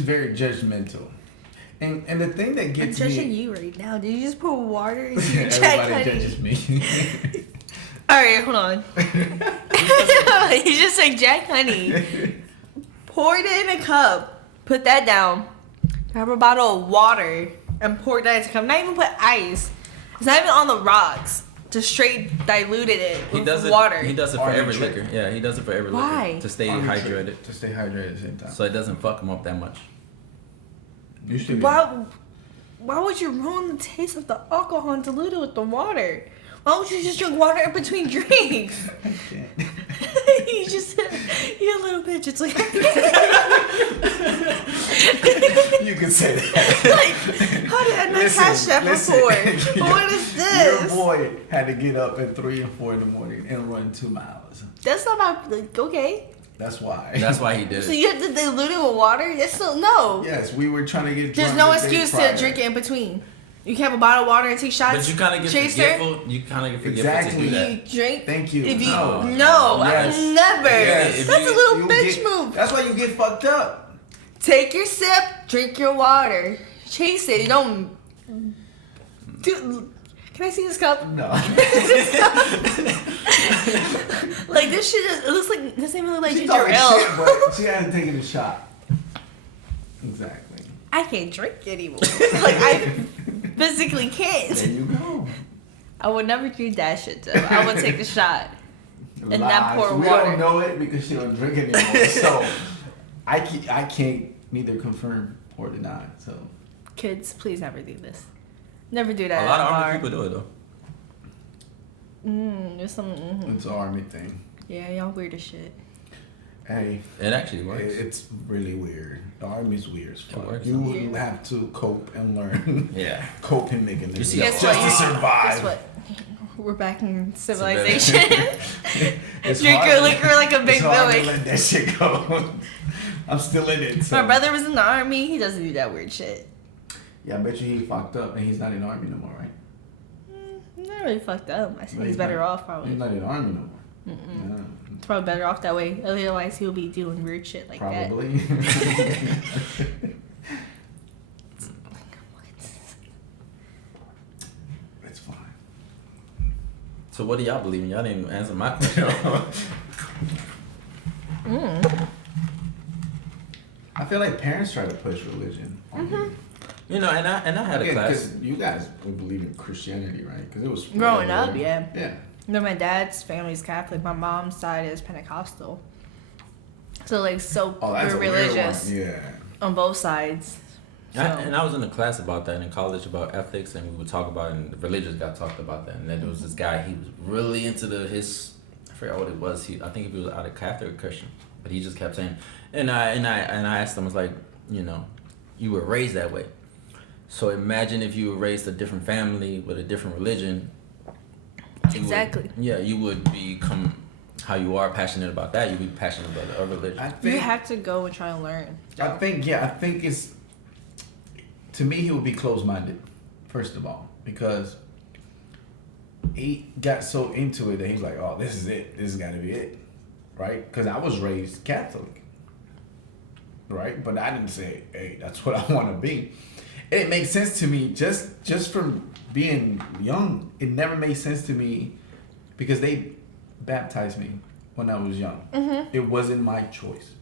just very judgmental. And the thing that gets I'm me... judging you right now. Did you just put water into your Jack Honey? Everybody judges me. Alright, hold on. You just said Jack Honey. Pour it in a cup. Put that down. Grab a bottle of water and pour that into a cup. Not even put ice. It's not even on the rocks. Just straight diluted it with water. He does it for every liquor. Yeah, he does it for every liquor. To stay hydrated. To stay hydrated at the same time. So it doesn't fuck him up that much. Why would you ruin the taste of the alcohol and dilute it with the water? Why don't you just drink water in between drinks? I can't. You're a little bitch. It's like you can say that. Like, how did I not catch that before? What is this? Your boy had to get up at 3 and 4 in the morning and run 2 miles. That's not my okay. That's why. That's why he did it. So you have to dilute it with water? That's still no. Yes, we were trying to get. There's no excuse to drink it in between. You can have a bottle of water and take shots. But you kind of get forgetful. You kind of get forgetful to do that. You drink. Thank you. If you no, yes. Never. Yes. That's a little bitch move. That's why you get fucked up. Take your sip. Drink your water. Chase it. You don't. Can I see this cup? No. Like this shit. It looks like this ain't really like she ginger ale. Shit, but she hasn't taken a shot. Exactly. I can't drink anymore. Like I physically can't. There you go. I would never do that shit though. I would take a shot and then pour we water. don't know it because she don't drink anymore. So I can't neither confirm or deny. So kids, please never do this. Never do that. A lot of army people do it though. There's some. It's an army thing. Yeah, y'all weird as shit. Hey, it actually works. It's really weird. The army's weird as fuck. You will have to cope and learn. Yeah. Cope and make it just to survive. Guess what? We're back in civilization. Drink your liquor like a big boy. Let that shit go. I'm still in it. So. My brother was in the army. He doesn't do that weird shit. Yeah, I bet you he fucked up and he's not in the army no more, right? Not really fucked up. I think he's better off probably. He's not in the army no more. Yeah. It's probably better off that way. Otherwise, he'll be doing weird shit like that. Probably. It's fine. So what do y'all believe in? Y'all didn't even answer my question. I feel like parents try to push religion on you. You know, and I had a class. Because you guys believe in Christianity, right? Because it was growing up, yeah. Yeah. No, my dad's family's Catholic. My mom's side is Pentecostal. So we're religious. Yeah. On both sides. So. I was in a class about that in college about ethics, and we would talk about it, and the religious guy talked about that. And then there was this guy, he was really into I forgot what it was. I think if he was either Catholic or Christian, but he just kept saying, and I asked him, I was like, you know, you were raised that way. So imagine if you were raised a different family with a different religion. Exactly. You would become how you are, passionate about that. You'd be passionate about the other religion. You have to go and try and learn. I think it's, to me, he would be closed-minded, first of all, because he got so into it that he's like, oh, this is it. This has got to be it, right? Because I was raised Catholic, right? But I didn't say, hey, that's what I want to be. And it makes sense to me just from being young. It never made sense to me because they baptized me when I was young. Mm-hmm. It wasn't my choice.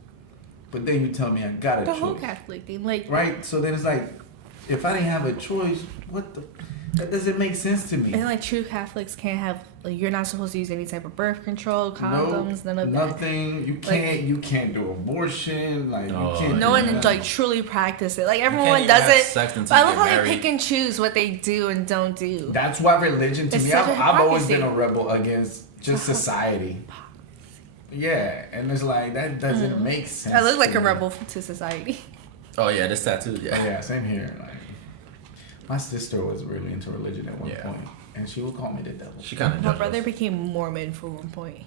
But then you tell me I got a choice. The whole Catholic thing, like right. So then it's like, if I didn't have a choice, that doesn't make sense to me. And like true Catholics can't have. Like, you're not supposed to use any type of birth control, condoms, none of that. Nothing. You can't do abortion. Like you can't. No one like truly practice it. Like everyone does it. But I love how they pick and choose what they do and don't do. That's why religion to me. I've always been a rebel against just society. Yeah, and it's like that doesn't make sense. I look like a rebel to society. Oh yeah, this tattoo. Yeah. Oh, yeah, same here. Like my sister was really into religion at one point. And she would call me the devil. She kind of. My brother became Mormon for one point.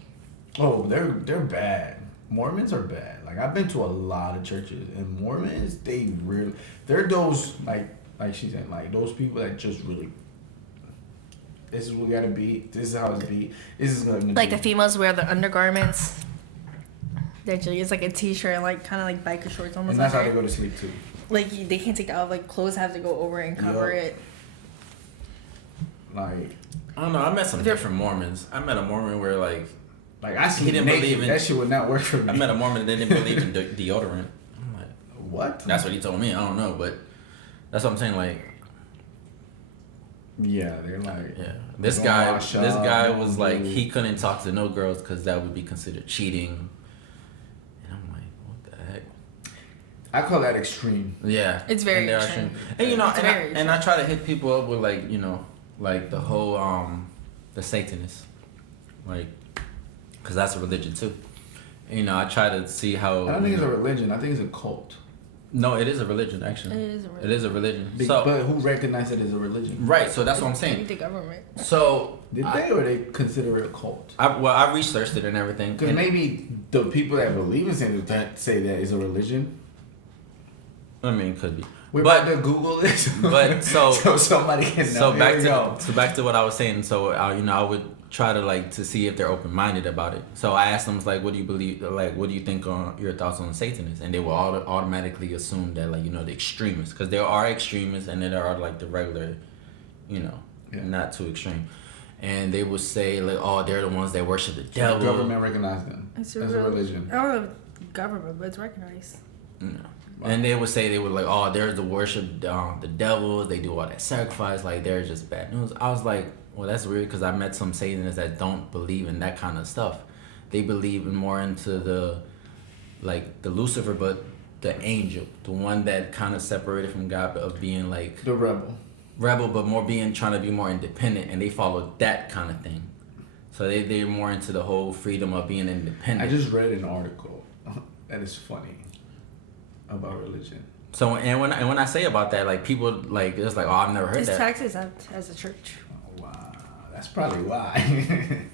Oh, they're bad. Mormons are bad. Like I've been to a lot of churches, and Mormons, they're those like she said, like those people that just really. This is what we gotta be. This is how it's be. This is gonna like the females wear the undergarments. It's like a t-shirt and like kind of like biker shorts almost. And that's how under. they go to sleep too. Like they can't take it out. Like clothes have to go over and cover Yup. it. Like I don't know. I met some different Mormons. I met a Mormon where like I see He didn't naked. believe in- That shit would not work for me. I met a Mormon that didn't believe in deodorant. I'm like, What? that's what he told me. I don't know, but that's what I'm saying. Like, Yeah, they're like. yeah, this Don't guy wash up, was don't like do- he couldn't talk to no girls because that would be considered cheating. And I'm like, what the heck? I call that extreme. Yeah, It's very and they are extreme. And you know, It's and I, very and I try to hit people up with like, you know, like the whole the Satanists, like, because that's a religion too. And, you know, I try to see how. I don't think it's a religion. I think it's a cult. No, it is a religion actually. It is a religion. It is a religion. But who recognized it as a religion? Right, so that's what I'm saying. The government. So Did they or they consider it a cult? I researched it and everything. Because and- maybe the people that believe in Satan that say that is a religion. I mean, it could be. We're But- about to Google this. but so- so somebody can know. So Here we go. back to what I was saying. So you know, I would try to like to see if they're open minded about it. So I asked them like, what do you believe? Like, what do you think on your thoughts on Satanists? And they will automatically assume that like, you know, the extremists, because there are extremists and then there are like the regular, you know, Yeah. not too extreme. And they would say like, oh, they're the ones that worship the The devil. government recognized them It's as a religion. I don't know if government, but it's recognized. No. And they would say they would like, oh, they're the worship the devil. They do all that sacrifice. Like they're just bad news. I was like, well, that's weird because I met some Satanists that don't believe in that kind of stuff. They believe in more into the Lucifer, but the angel, the one that kind of separated from God of being like The rebel. rebel, but more being trying to be more independent, and they follow that kind of thing. So they're more into the whole freedom of being independent. I just read an article that is funny about religion. So and when I say about that, like people like it's like, oh, I've never heard It's that. tax exempt as a church. Oh, wow, that's probably why.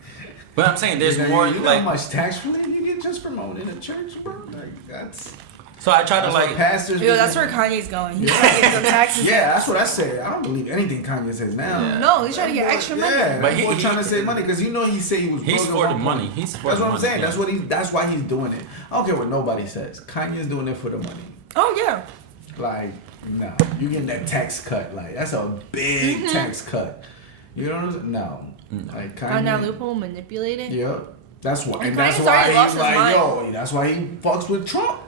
But I'm saying there's you know, more you know like. how much tax relief you get just from owning a church, bro? Like that's. So I try to That's like. what pastors. Yo, be that's doing. where Kanye's going. He's trying to get some taxes. Yeah, that's what I said. I don't believe anything Kanye says now. Yeah. No, he's trying to get extra money. Yeah, But but he- he's trying he- to save money because you know he said he was. He's broke at for the one money. point. He's for That's the what I'm money, saying. yeah. That's why he's doing it. I don't care what nobody says. Kanye's doing it for the money. Oh yeah. Like, no, you getting that tax cut. Like, that's a big Mm-hmm. tax cut. You know what I'm saying? No. Like, Kanye. Found that loophole, manipulated. Yep. That's why. And And that's Kanye's why already lost he's his like, mind. yo, that's why he fucks with Trump.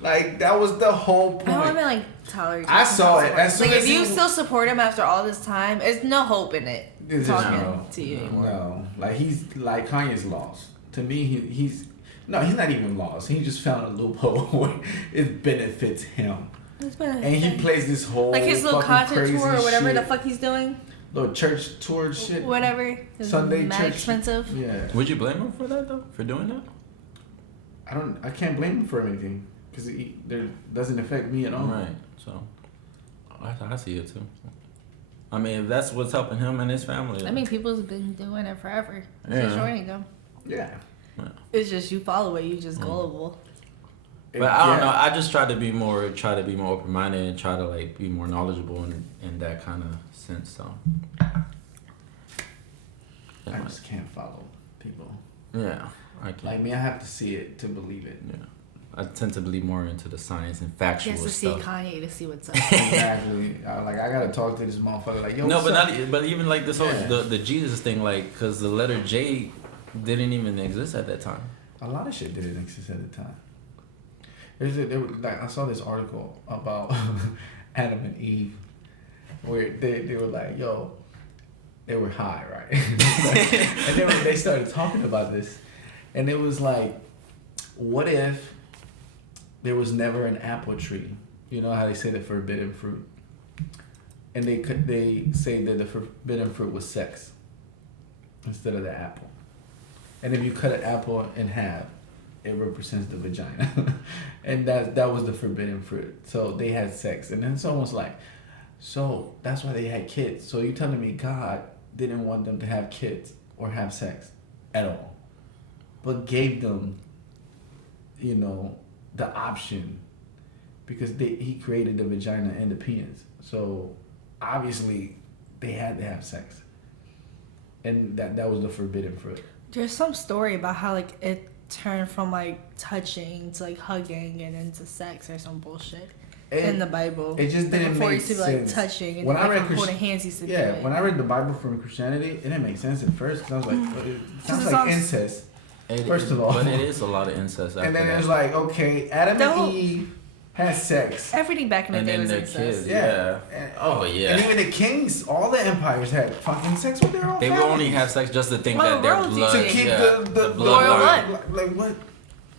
Like, that was the whole I don't point. even like tolerate. I saw it. As soon Like as if you he- still support him after all this time, there's no hope in it. There's Talking no- to you anymore. No, like he's like Kanye's lost. To me, he's not even lost. He just found a loophole where it benefits him, It's been a and he thing. plays this whole like his little fucking concert tour or crazy whatever the shit. fuck he's doing. Little church tour shit. Whatever. It's Sunday mad church. expensive. Yeah, Would you blame him for that though? For doing that? I can't blame him for anything because there doesn't affect me at all. Right. So I see it too. I mean, if that's what's helping him and his family. I mean, people's been doing it forever. It's Yeah. just joining them. Yeah, It's just you follow it. You just gullible. But I don't know. I just try to be more open minded and try to like be more knowledgeable in that kind of sense. So. I just can't follow people. Yeah, I can't. Like me, I have to see it to believe it. Yeah, I tend to believe more into the science and factual He has to see stuff. Kanye to see what's up. Exactly. I gotta talk to this motherfucker. Like, yo, No, what's but up? not. But even like this whole Yeah. the Jesus thing, like, cause the letter J didn't even exist at that time. A lot of shit didn't exist at the time. Like I saw this article about Adam and Eve, where they were like, yo, they were high, right? And then they started talking about this, and it was like, what if there was never an apple tree? You know how they say the forbidden fruit, and they say that the forbidden fruit was sex instead of the apple. And if you cut an apple in half, it represents the vagina. And that was the forbidden fruit. So they had sex. And then someone's like, so that's why they had kids. So you telling me God didn't want them to have kids or have sex at all, but gave them, you know, the option because he created the vagina and the penis. So obviously they had to have sex. And that was the forbidden fruit. There's some story about how like turned from like touching to like hugging and into sex or some bullshit It- in the Bible. It just didn't Before it make used to be sense. like touching and When I like read holding hands used to be Yeah, like, when I read the Bible from Christianity, it didn't make sense at first. 'Cause I was like, it sounds it's like all- incest. First of all. But it is a lot of incest after And then that. it's like, okay, Adam Don't- and Eve had sex. everything back in the And day then was their incest. kids. Yeah. And, Oh, yeah. And even the kings, all the empires had fucking sex with their own They will families. only have sex just to think Well, that their royalty blood, to keep yeah, the bloodline, bloodline. Like what?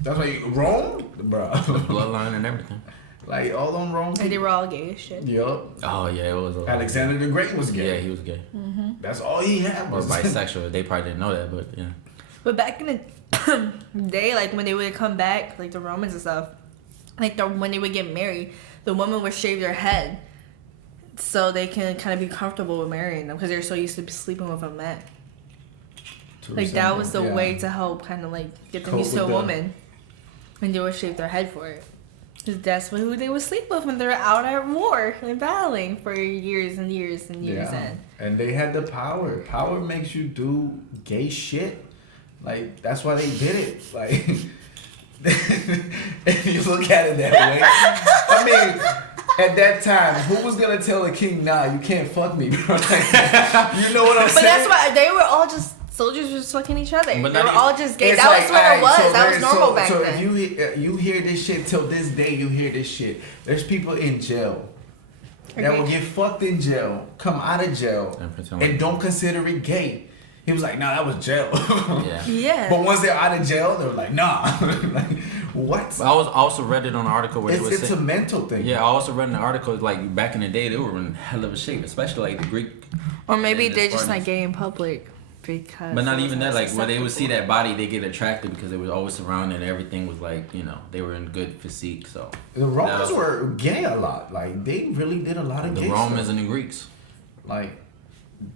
That's why you Rome, bro. bloodline and everything. Like all them Rome. And they were all gay as shit. Yup. Oh yeah, it was. A lot. Alexander the Great was Yeah, gay. he was gay. That's all he had Or was bisexual. They probably didn't know that, but yeah. But back in the day, like when they would come back, like the Romans and stuff, like when they would get married, the woman would shave their head so they can kind of be comfortable with marrying them because they're so used to sleeping with a man. Like that was the way to help kind of like get them Cope used to a with the- woman, and they would shave their head for it. Because that's who they would sleep with when they're out at war and battling for years and years and years. Yeah. And they had the power. Power makes you do gay shit. Like that's why they did it. Like if you look at it that way. I mean, at that time, who was gonna tell a king, nah, you can't fuck me, bro? Like, you know what I'm But saying? that's why they were all just soldiers just fucking each other. But They not were even- all just gay. It's That like, was what it alright, was. so That was there's- normal so, back so then. if you hear this shit till this day, you hear this shit. There's people in jail that will get fucked in jail, come out of jail, And pretend and like- don't consider it gay. He was like, nah, that was jail. Yeah. Yeah. But once they're out of jail, they were like, nah. Like, what? But I also read it on an article where It's, they were it's a saying, mental thing. yeah, I also read an article like back in the day they were in hell of a shape, especially like the Greek. Or maybe and the they're just Spartans. not gay in public because. But not it even that, was like when they would see acceptable. that body, they get attracted because they were always surrounded and everything was like, you know, they were in good physique. So The Romans Now- were gay a lot. Like, they really did a lot of the gay Romans stuff. and the Greeks. Like,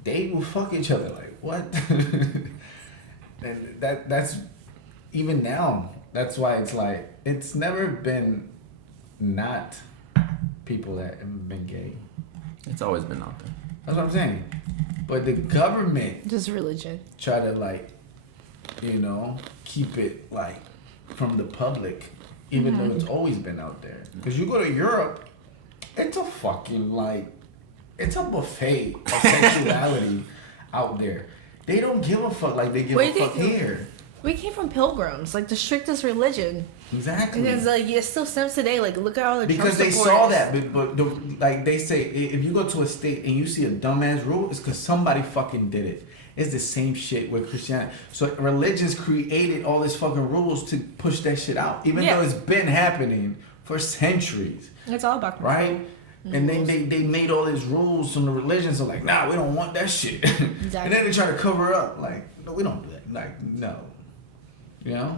they will fuck each other. Like, what? And that's even now. That's why it's like it's never been not people that have been gay. It's always been out there. That's what I'm saying. But the government Just religion. try to like, you know, keep it like from the public, even though it's always been out there. Because you go to Europe, it's a fucking like, it's a buffet of sexuality out there. They don't give a fuck like they give What a do you fuck think- here. We came from pilgrims, like the strictest religion. Exactly. And it's like, it still stems today. Like, look at all the Because Trump they supporters. saw that, but like they say, if you go to a state and you see a dumbass rule, it's because somebody fucking did it. It's the same shit with Christianity. So religions created all these fucking rules to push that shit out, even Yeah. though it's been happening for centuries, It's all about control. right? And then they made all these rules from the religions. So like, nah, we don't want that shit. And then they try to cover up, like, no, we don't do that. Like, no, you know.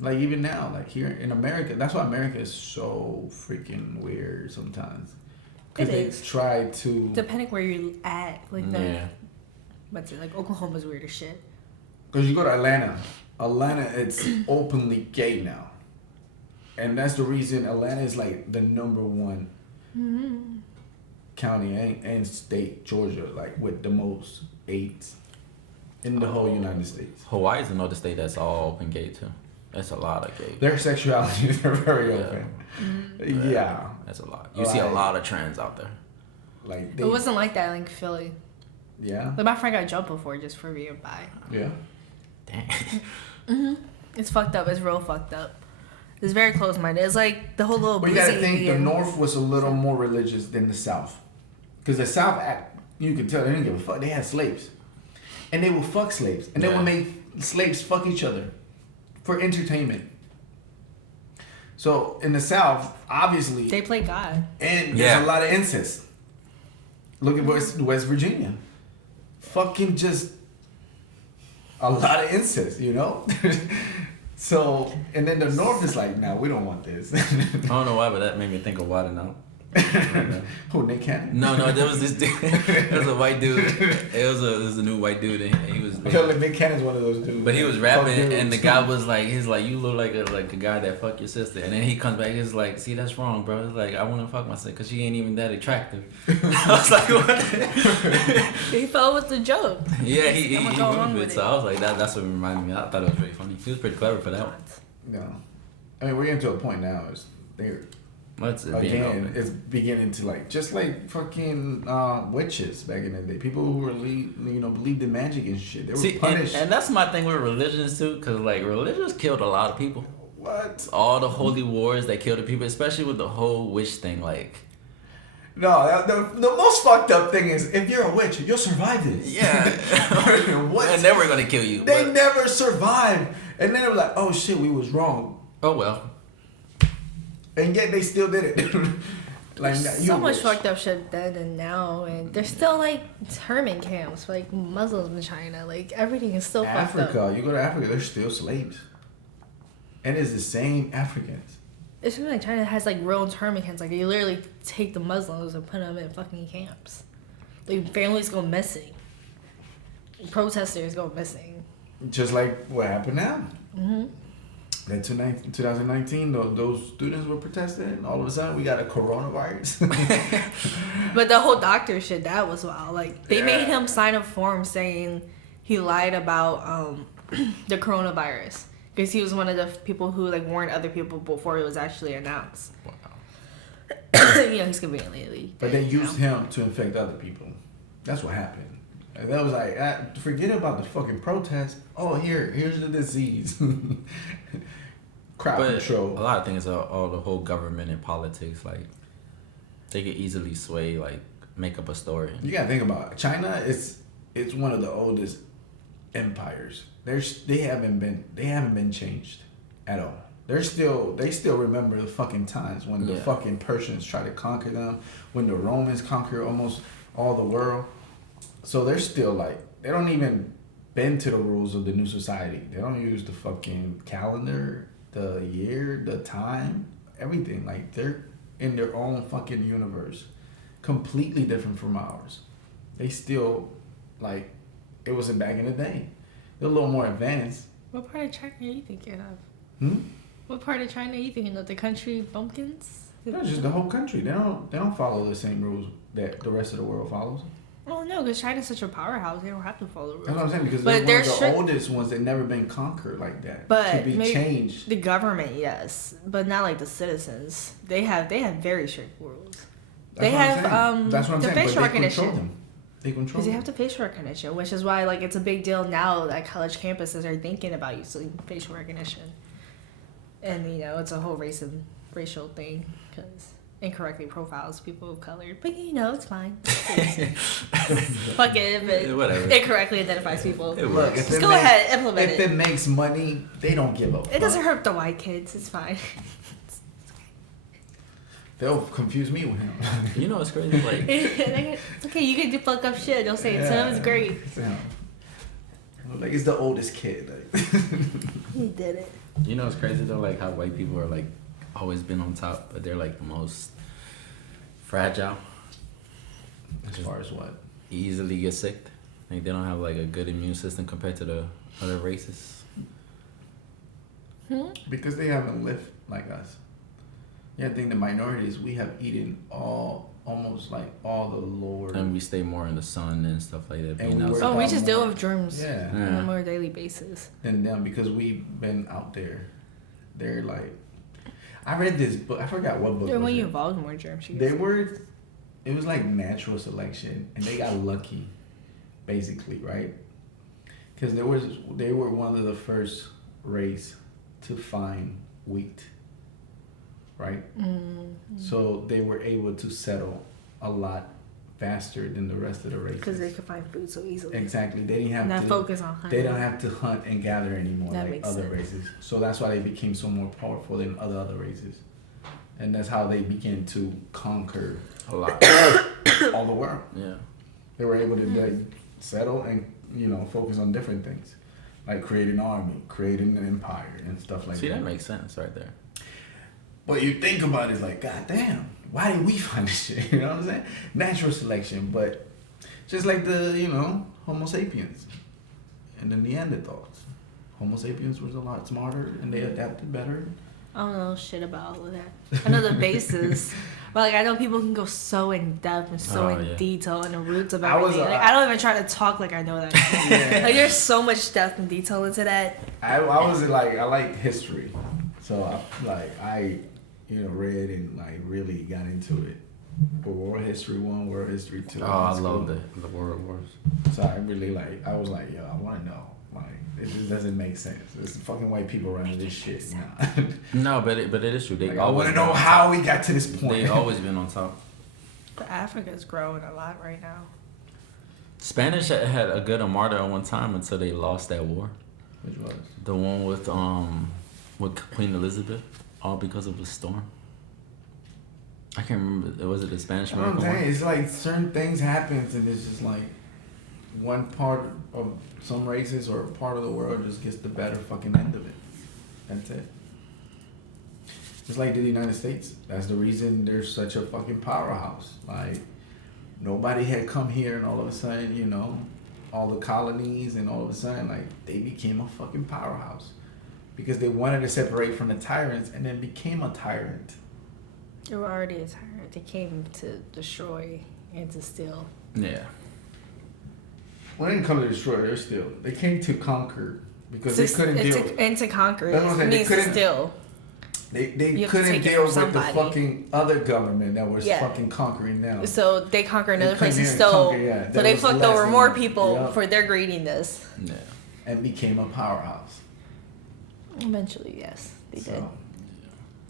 Like even now, like here in America, that's why America is so freaking weird sometimes. Because It they is. try to. Depending where you're at, like the, Yeah. but like Oklahoma's weird as shit. Because you go to Atlanta, it's openly gay now, and that's the reason Atlanta is like the number one county and state, Georgia, like with the most AIDS in the whole United States. Hawaii is another state that's all open gay too. That's a lot of gay. Their sexuality is very Yeah. open. Yeah. That's a lot. You see a Like- lot of trans out there. Like they, It wasn't like that in Philly. yeah, Like my friend got jumped before just for being bi. yeah. Dang. It's fucked up. It's real fucked up. It's very close minded. It's like the whole little. But you gotta boozy think the and- North was a little more religious than the South. Because the South, you could tell they didn't give a fuck. They had slaves. And they would fuck slaves. And they Yeah. would make slaves fuck each other for entertainment. So in the South, obviously, They play God. and Yeah. there's a lot of incest. Look at West Virginia. Fucking just a lot of incest, you know? So, and then the North is like, nah, we don't want this. I don't know why, but that made me think of Water now. Who, Nick Cannon? No, there was this dude. It was a white dude. It was a new white dude, and he was. I feel like Nick Cannon's one of those dudes. But he was rapping, and the guy was like, he's like, you look like a guy that fuck your sister. And then he comes back, he's like, see, that's wrong, bro. It's like, I want to fuck my sister because she ain't even that attractive. I was like, what? He fell with the joke. Yeah, he I'm gonna go along moved with it. So I was like, that's what reminded me. I thought it was really funny. He was pretty clever for that one. No. I mean, we're getting to a point now. It's beginning to like, just like fucking witches back in the day. People who were, believed in magic and shit. They were punished. And that's my thing with religions too, because like religions killed a lot of people. What? All the holy wars that killed the people, especially with the whole witch thing, like. No, the most fucked up thing is if you're a witch, you'll survive this. Yeah. What? And then we're gonna kill you. They never survived. And then they were like, oh shit, we was wrong. Oh well. And yet they still did it. Like, so much fucked up shit then and now, and there's still like internment camps for like Muslims in China. Like everything is still fucked up. Africa, you go to Africa, they're still slaves. And it's the same Africans. It's just like China has like real internment camps. Like you literally take the Muslims and put them in fucking camps. Like families go missing. Protesters go missing. Just like what happened now. Mm-hmm. In 2019, those students were protesting, and all of a sudden we got a coronavirus. But the whole doctor shit, that was wild. Like they made him sign a form saying he lied about the coronavirus because he was one of the people who like warned other people before it was actually announced. Wow. He's conveniently. But they used him to infect other people. That's what happened. And that was like, forget about the fucking protest. Oh, here's the disease. Crowd control. A lot of things are all the whole government and politics. Like, they could easily sway, like, make up a story. You gotta think about it. China. It's one of the oldest empires. They haven't been changed at all. They still remember the fucking times when the fucking Persians tried to conquer them, when the Romans conquered almost all the world. So they're still like, they don't even bend to the rules of the new society. They don't use the fucking calendar, the year, the time, everything. Like they're in their own fucking universe, completely different from ours. They still, like, it wasn't back in the day. They're a little more advanced. What part of China are you thinking of? What part of China are you thinking of? The country bumpkins? No, just the whole country. They don't follow the same rules that the rest of the world follows. Oh no, because China's such a powerhouse, they don't have to follow rules. That's what I'm saying, because they're one of the oldest ones that never been conquered like that. But to be changed. The government, yes, but not like the citizens. They have very strict rules. They have That's what I'm the saying. facial But they recognition. control them. They control. Because they have the facial recognition, which is why like it's a big deal now that college campuses are thinking about using facial recognition, and it's a whole racial thing because incorrectly profiles people of color, but it's fine. Fuck it, if Whatever. it incorrectly identifies people. It works. Just go ahead, implement If it. it makes money, they don't give up. It doesn't hurt the white kids. It's fine. They'll confuse me with him. You know what's crazy? Like, It's okay. You can do fuck up shit. They'll say it. It's great. Like it's the oldest kid. Like. He did it. you know what's crazy though? Like how white people are like always been on top, but they're like the most fragile. As far as what? Easily get sick. Like they don't have like a good immune system compared to the other races. Because they haven't lived like us. Yeah, I think the minorities, we have eaten almost like all the lower. And we stay more in the sun and stuff like that. And Being we're- outside. We just deal with germs Yeah. on a more daily basis. Than them, because we've been out there. They're like, I read this book. I forgot what book. Yeah, when was you it. involve more germs, you It was like natural selection, and they got lucky, basically, right? Because they were one of the first race to find wheat, right? So they were able to settle a lot faster than the rest of the races. because they could find food so easily. Exactly, they didn't have Not to focus on hunting. They don't have to hunt and gather anymore That like makes other sense. races. So that's why they became so more powerful than other races. And that's how they began to conquer A lot. all the world. Yeah. They were able to like, settle and focus on different things, like creating an army, creating an empire, and stuff like See, that. that makes sense right there. But you think about it, it's like, God damn, why did we find this shit? You know what I'm saying? Natural selection, but just like the, Homo sapiens and the Neanderthals. Homo sapiens was a lot smarter and they adapted better. I don't know shit about all of that. I know the bases, but like I know people can go so in depth and so in detail and the roots of everything. I don't even try to talk like I know that. Yeah. Like there's so much depth and detail into that. I like history, so I read and like really got into it. For World History 1, World History 2. Oh, I love the World Wars. So I really I was like, yo, I want to know. Like, it just doesn't make sense. There's fucking white people running this shit. No, but it is true. They I want to know how we got to this point. They've always been on top. But Africa's growing a lot right now. Spanish had a good armada at one time until they lost that war. Which was? The one with Queen Elizabeth, all because of the storm. I can't remember. Was it the Spanish American War? It's like certain things happens and it's just like one part of some races or part of the world just gets the better fucking end of it. That's it. It's like the United States. That's the reason they're such a fucking powerhouse. Like nobody had come here and all of a sudden, all the colonies and all of a sudden like they became a fucking powerhouse because they wanted to separate from the tyrants and then became a tyrant. They were already a tyrant. They came to destroy and to steal. Yeah. Well, they didn't come to destroy. They came to conquer because they couldn't deal. And to conquer. That's what I'm saying. Means to steal. They couldn't deal with the fucking other government that was fucking conquering them. So they conquered another place and stole. So they fucked over more people for their greediness. Yeah. And became a powerhouse. Eventually, yes, they did.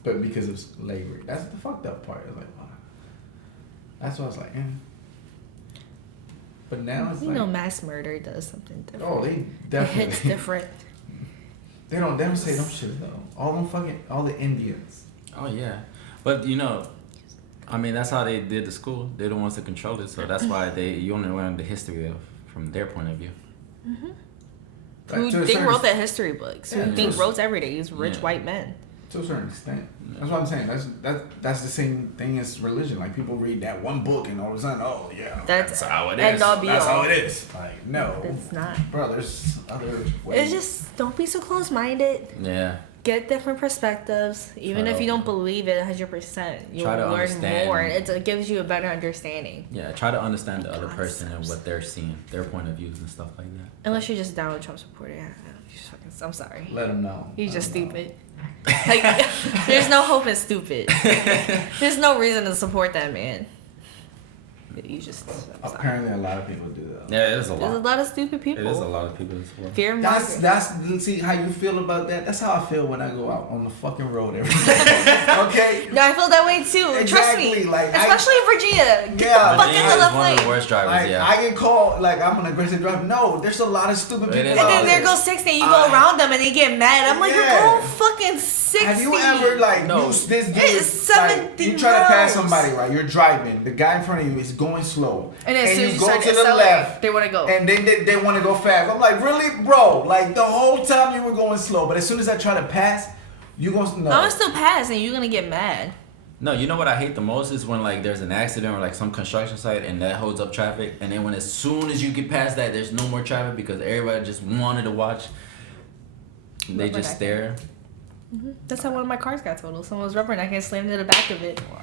But because of slavery. That's the fucked up part. Like, wow. That's why I was like, But now it's mass murder does something different. Oh, they definitely. It hits different. They don't say no shit though. All the Indians. Oh yeah, but that's how they did the school. They're the ones that control it, so that's why you only learn the history from their point of view. Mm-hmm. Who think wrote that history books? Who think wrote everything? These rich white men. To a certain extent. That's what I'm saying. That's the same thing as religion. Like people read that one book and all of a sudden, that's how it is. That's how it is. Like no, it's not. Bro, there's other ways. It's just don't be so close-minded. Yeah. Get different perspectives, even if you don't believe it 100%. You'll learn more. It gives you a better understanding. Yeah, try to understand the other person and what they're seeing, their point of views and stuff like that. Unless you're just Donald Trump supporter. I'm sorry. Let them know. He's just stupid. Like, there's no hope in stupid. There's no reason to support that man. You just apparently a lot of people do that. Yeah, it is a lot. There's a lot of stupid people. It is a lot of people as well. Fear That's see how you feel about that. That's how I feel when I go out on the fucking road every day. Okay. No, I feel that way too. Exactly. Trust me. Like, especially in Virginia. Yeah. Virginia is one of the worst drivers. Like, I get called like I'm an aggressive driver. No, there's a lot of stupid people. And then there goes 60. You go around them and they get mad. I'm like, you're going fucking 60. Have you ever used this dude? It's 70 you try to pass somebody, right? You're driving. The guy in front of you is going slow. And as soon as you go start to the left, they want to go. And then they want to go fast. I'm like, really, bro? Like the whole time you were going slow, but as soon as I try to pass, you gonna no. I'm gonna still pass, and you're gonna get mad. No, you know what I hate the most is when like there's an accident or like some construction site and that holds up traffic, and then when as soon as you get past that, there's no more traffic because everybody just wanted to watch. They just stare. Mm-hmm. That's how one of my cars got totaled. Someone was rubbernecking and slammed into the back of it. Wow.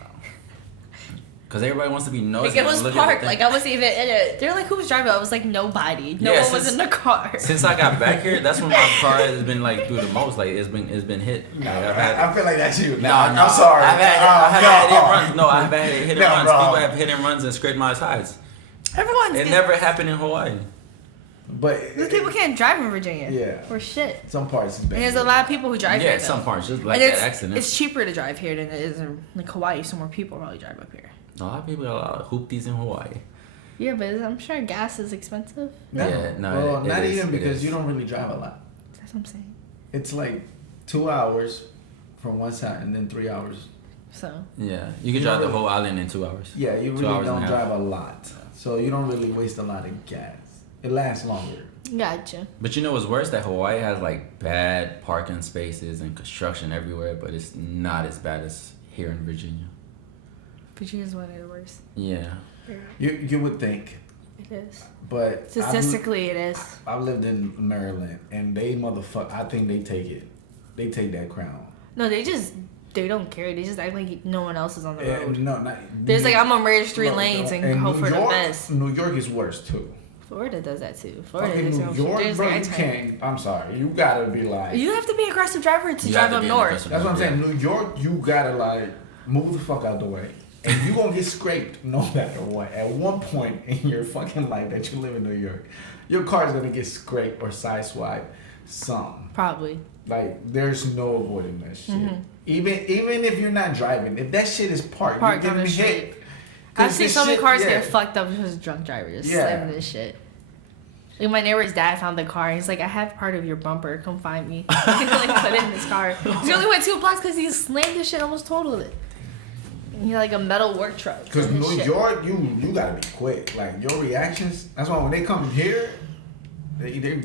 Because everybody wants to be nosy. Like it was parked. Like I wasn't even in it. They're like, who was driving? I was like, nobody. No one was in the car. Since I got back here, that's when my car has been like through the most. Like it's been hit. No, I feel like that's you. No, I'm sorry. I've had hit and runs. No, I've had hit and runs. People have hit and runs and scraped my sides. It never happened in Hawaii. But these people can't drive in Virginia. Yeah. For shit. Some parts is bad. And there's a lot of people who drive here. Yeah, some parts just like and that accident. It's cheaper to drive here than it is in like Hawaii. So more people probably drive up here. A lot of people got a lot of hoopties in Hawaii. Yeah, but I'm sure gas is expensive. No. Yeah, no. Well, not even because you don't really drive a lot. That's what I'm saying. It's like 2 hours from one side and then 3 hours. So. Yeah, you can drive the whole island in 2 hours. Yeah, you really don't drive a lot, so you don't really waste a lot of gas. It lasts longer. Gotcha. But you know what's worse? That Hawaii has like bad parking spaces and construction everywhere, but it's not as bad as here in Virginia. Virginia's one of the worst. Yeah. You would think, It is. but Statistically, it is. I've lived in Maryland, and they motherfucker. I think they take it. They take that crown. No, they don't care. They just act like no one else is on the Yeah, road. no, not. There's like, I'm gonna merge three lanes and hope for the best. New York is worse too. Florida does that too. Florida Fucking is New York, there's bro, like, you can't. I'm sorry, you gotta be like. You have to be an aggressive driver to You drive have to up be an north. aggressive That's what I'm saying. Yeah. New York, you gotta like move the fuck out the way, and you gonna get scraped no matter what. At one point in your fucking life that you live in New York, your car's gonna get scraped or sideswiped. Something. Probably. Like there's no avoiding that shit. Mhm. Even if you're not driving, if that shit is parked you're On getting the hit. street. I've seen so many cars yeah. get fucked up because of drunk drivers Yeah. slamming this shit. Like my neighbor's dad found the car. He's like, I have part of your bumper. Come find me. He like put it in his car. He only went 2 blocks because he slammed this shit, almost totaled it. And he had like a metal work truck. Because and New shit. York, you gotta be quick. Like your reactions. That's why when they come here, they're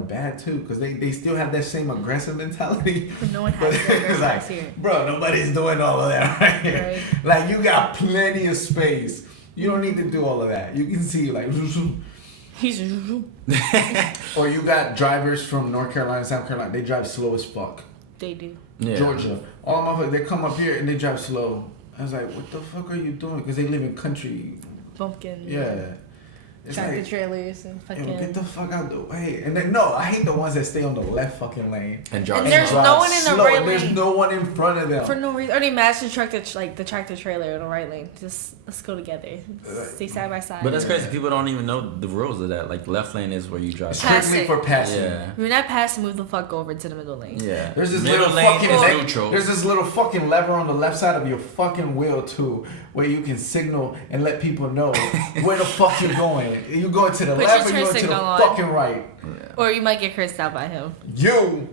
bad too. Because they still have that same aggressive mentality. No one But has to it's like, here. bro, nobody's doing all of that right here. Right. Like you got plenty of space. You don't need to do all of that. You can see like. He's Or you got drivers from North Carolina, South Carolina. They drive slow as fuck. they do. Yeah. Georgia, all my motherfuckers, they come up here and they drive slow. I was like, what the fuck are you doing? Because they live in country. Bumpkin. Yeah. It's Tractor like, trailers and yo, fucking. get the fuck out the way. And then, no, I hate the ones that stay on the left fucking lane. And drive. And there's slow. no one in the slow, right and there's lane. no one in front of them. For no reason. Or they match the truck that's like the tractor trailer in the right lane. Just let's go together. Stay side by side. But that's crazy. People don't even know the rules of that. Like left lane is where you drive. Pass Strictly it. for passing. Yeah. If you're not passing, move the fuck over to the middle lane. Yeah. There's this Middle little lane fucking is neutral. There's this little fucking lever on the left side of your fucking wheel too, where you can signal and let people know where the fuck you're going. You going to the Put left or your you turn going to the signal on. fucking right. Or you might get cursed out by him.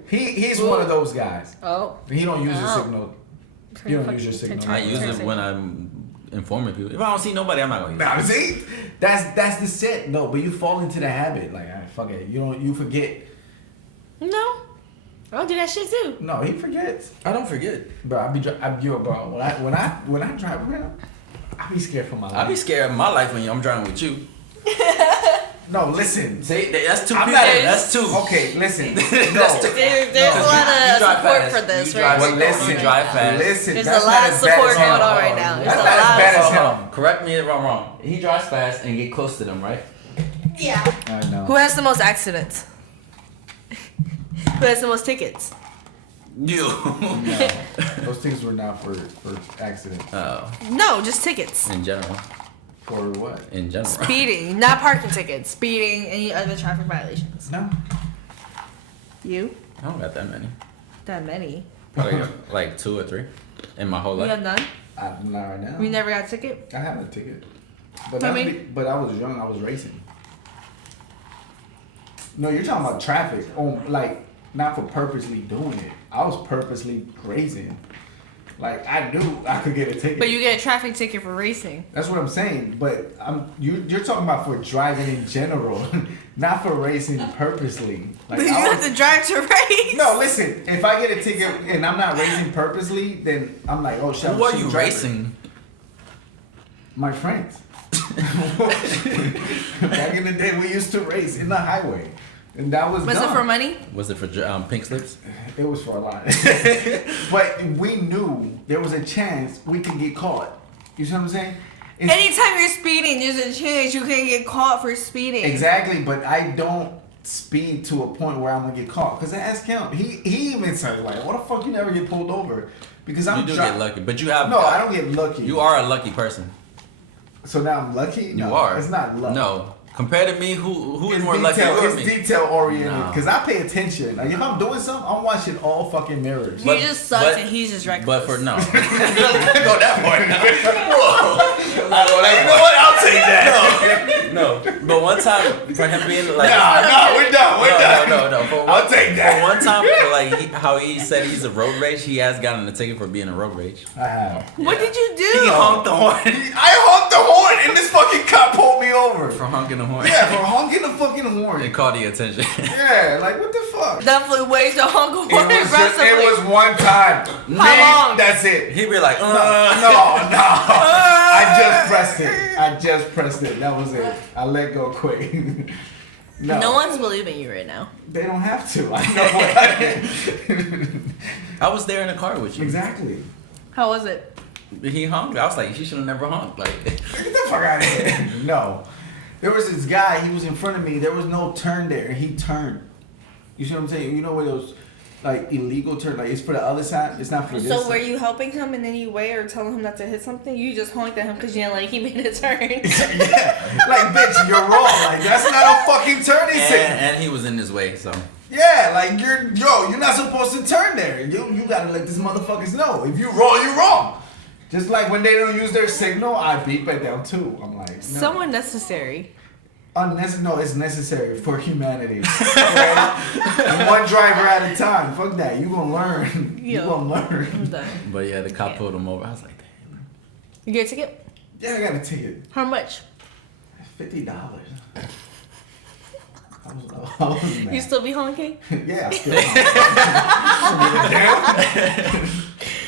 He's one of those guys. Oh. He don't use his Oh. signal. You don't use your signal. I use it when I'm informing people. If I don't see nobody, I'm not gonna use Nah, it. see, that's the set. No, but you fall into the habit. Like, all right, fuck it. You forget. No. I don't do that shit too. No, he forgets. I don't forget. Bro, bro. When I drive around, I be scared for my life. I be scared of my life when I'm driving with you. No, listen. See, that's 2 I'm people. not- That's 2. Okay, listen. No. That's two. There's No, a 'cause lot you of drive support fast. for this, You right? drive- Well, listen. You drive fast. Listen. There's that's a lot not of as bad support as going him. on right now. There's That's a not lot as of bad as support. him. Correct me if I'm wrong. He drives fast and get close to them, right? Yeah. I know. Who has the most accidents? Who has the most tickets? You. No, those things were not for accidents. Oh, No, just tickets. in general. For what? In general. Speeding, not parking tickets. Speeding, any other traffic violations. No. You? I don't got that many. That many. Probably like 2 or 3 in my whole You life. have none? Not right now. We never got a ticket? I have a ticket. But I I mean- but I was young. I was racing. No, you're talking about traffic. Like not for purposely doing it. I was purposely grazing. Like I knew I could get a ticket. But you get a traffic ticket for racing. That's what I'm saying. But you're talking about for driving in general, not for racing purposely. Like But you have to drive to race. No, listen. If I get a ticket and I'm not racing purposely, then I'm like, oh shit. Who are you racing? My friends. Back in the day, we used to race in the highway, and that was. Was dumb. it for money? Was it for pink slips? It was for a lot. But we knew there was a chance we could get caught. You see what I'm saying? Anytime you're speeding, there's a chance you can get caught for speeding. Exactly, but I don't speed to a point where I'm gonna get caught. Cause I asked him. He even said like, "What the fuck you never get pulled over?" Because I'm You do get lucky, but you have. No, I don't get lucky. You are a lucky person. So now I'm lucky. You No, are. It's not luck. No, compared to me, who is It's more lucky? detail, You or it's me? detail oriented No. because I pay attention. Like if I'm doing something, I'm watching all fucking mirrors. He just sucks and he's just reckless. But for no, don't go that far. Whoa. You know what? I'll take that. No, but one time for him being like, No, we're done. We're done. no. For one, I'll take that. For one time, for like how he said he's a road rage, he has gotten a ticket for being a road rage. I have. What did you do? He honked the horn. I honked the horn and this fucking cop pulled me over. For honking the horn. Yeah, for honking the fucking horn. It caught the attention. Yeah, like what the fuck? fuck? Definitely way too honk horn It aggressively. was one time. How long? That's it. He'd be like, No. I just pressed it. That was it. I let go quick. No one's believing you right now. They don't have to. I know what I did. I was there in the car with you. Exactly. How was it? He honked. I was like, he should have never honked. Like, Get the fuck out of here. No. There was this guy, he was in front of me. There was no turn there. He turned. You see what I'm saying? You know where those like illegal turn, like it's for the other side. It's not for this. So were you helping him in any way or telling him not to hit something? You just honked at him because you didn't like he made a turn. Yeah. Like, bitch, you're wrong. Like, that's not a fucking turning signal. and he was in his way, so. Yeah, like you're not supposed to turn there. You gotta let these motherfuckers know. If you're wrong, you're wrong. Just like when they don't use their signal, I beep at them too. I'm like, no. So unnecessary. No, it's necessary for humanity. Okay? One driver at a time. Fuck that. You gonna learn. You gonna learn. I'm done. But yeah, the cop pulled him over. I was like, damn. You get a ticket? Yeah, I got a ticket. How much? $50. I was mad. You still be honking? Yeah, I still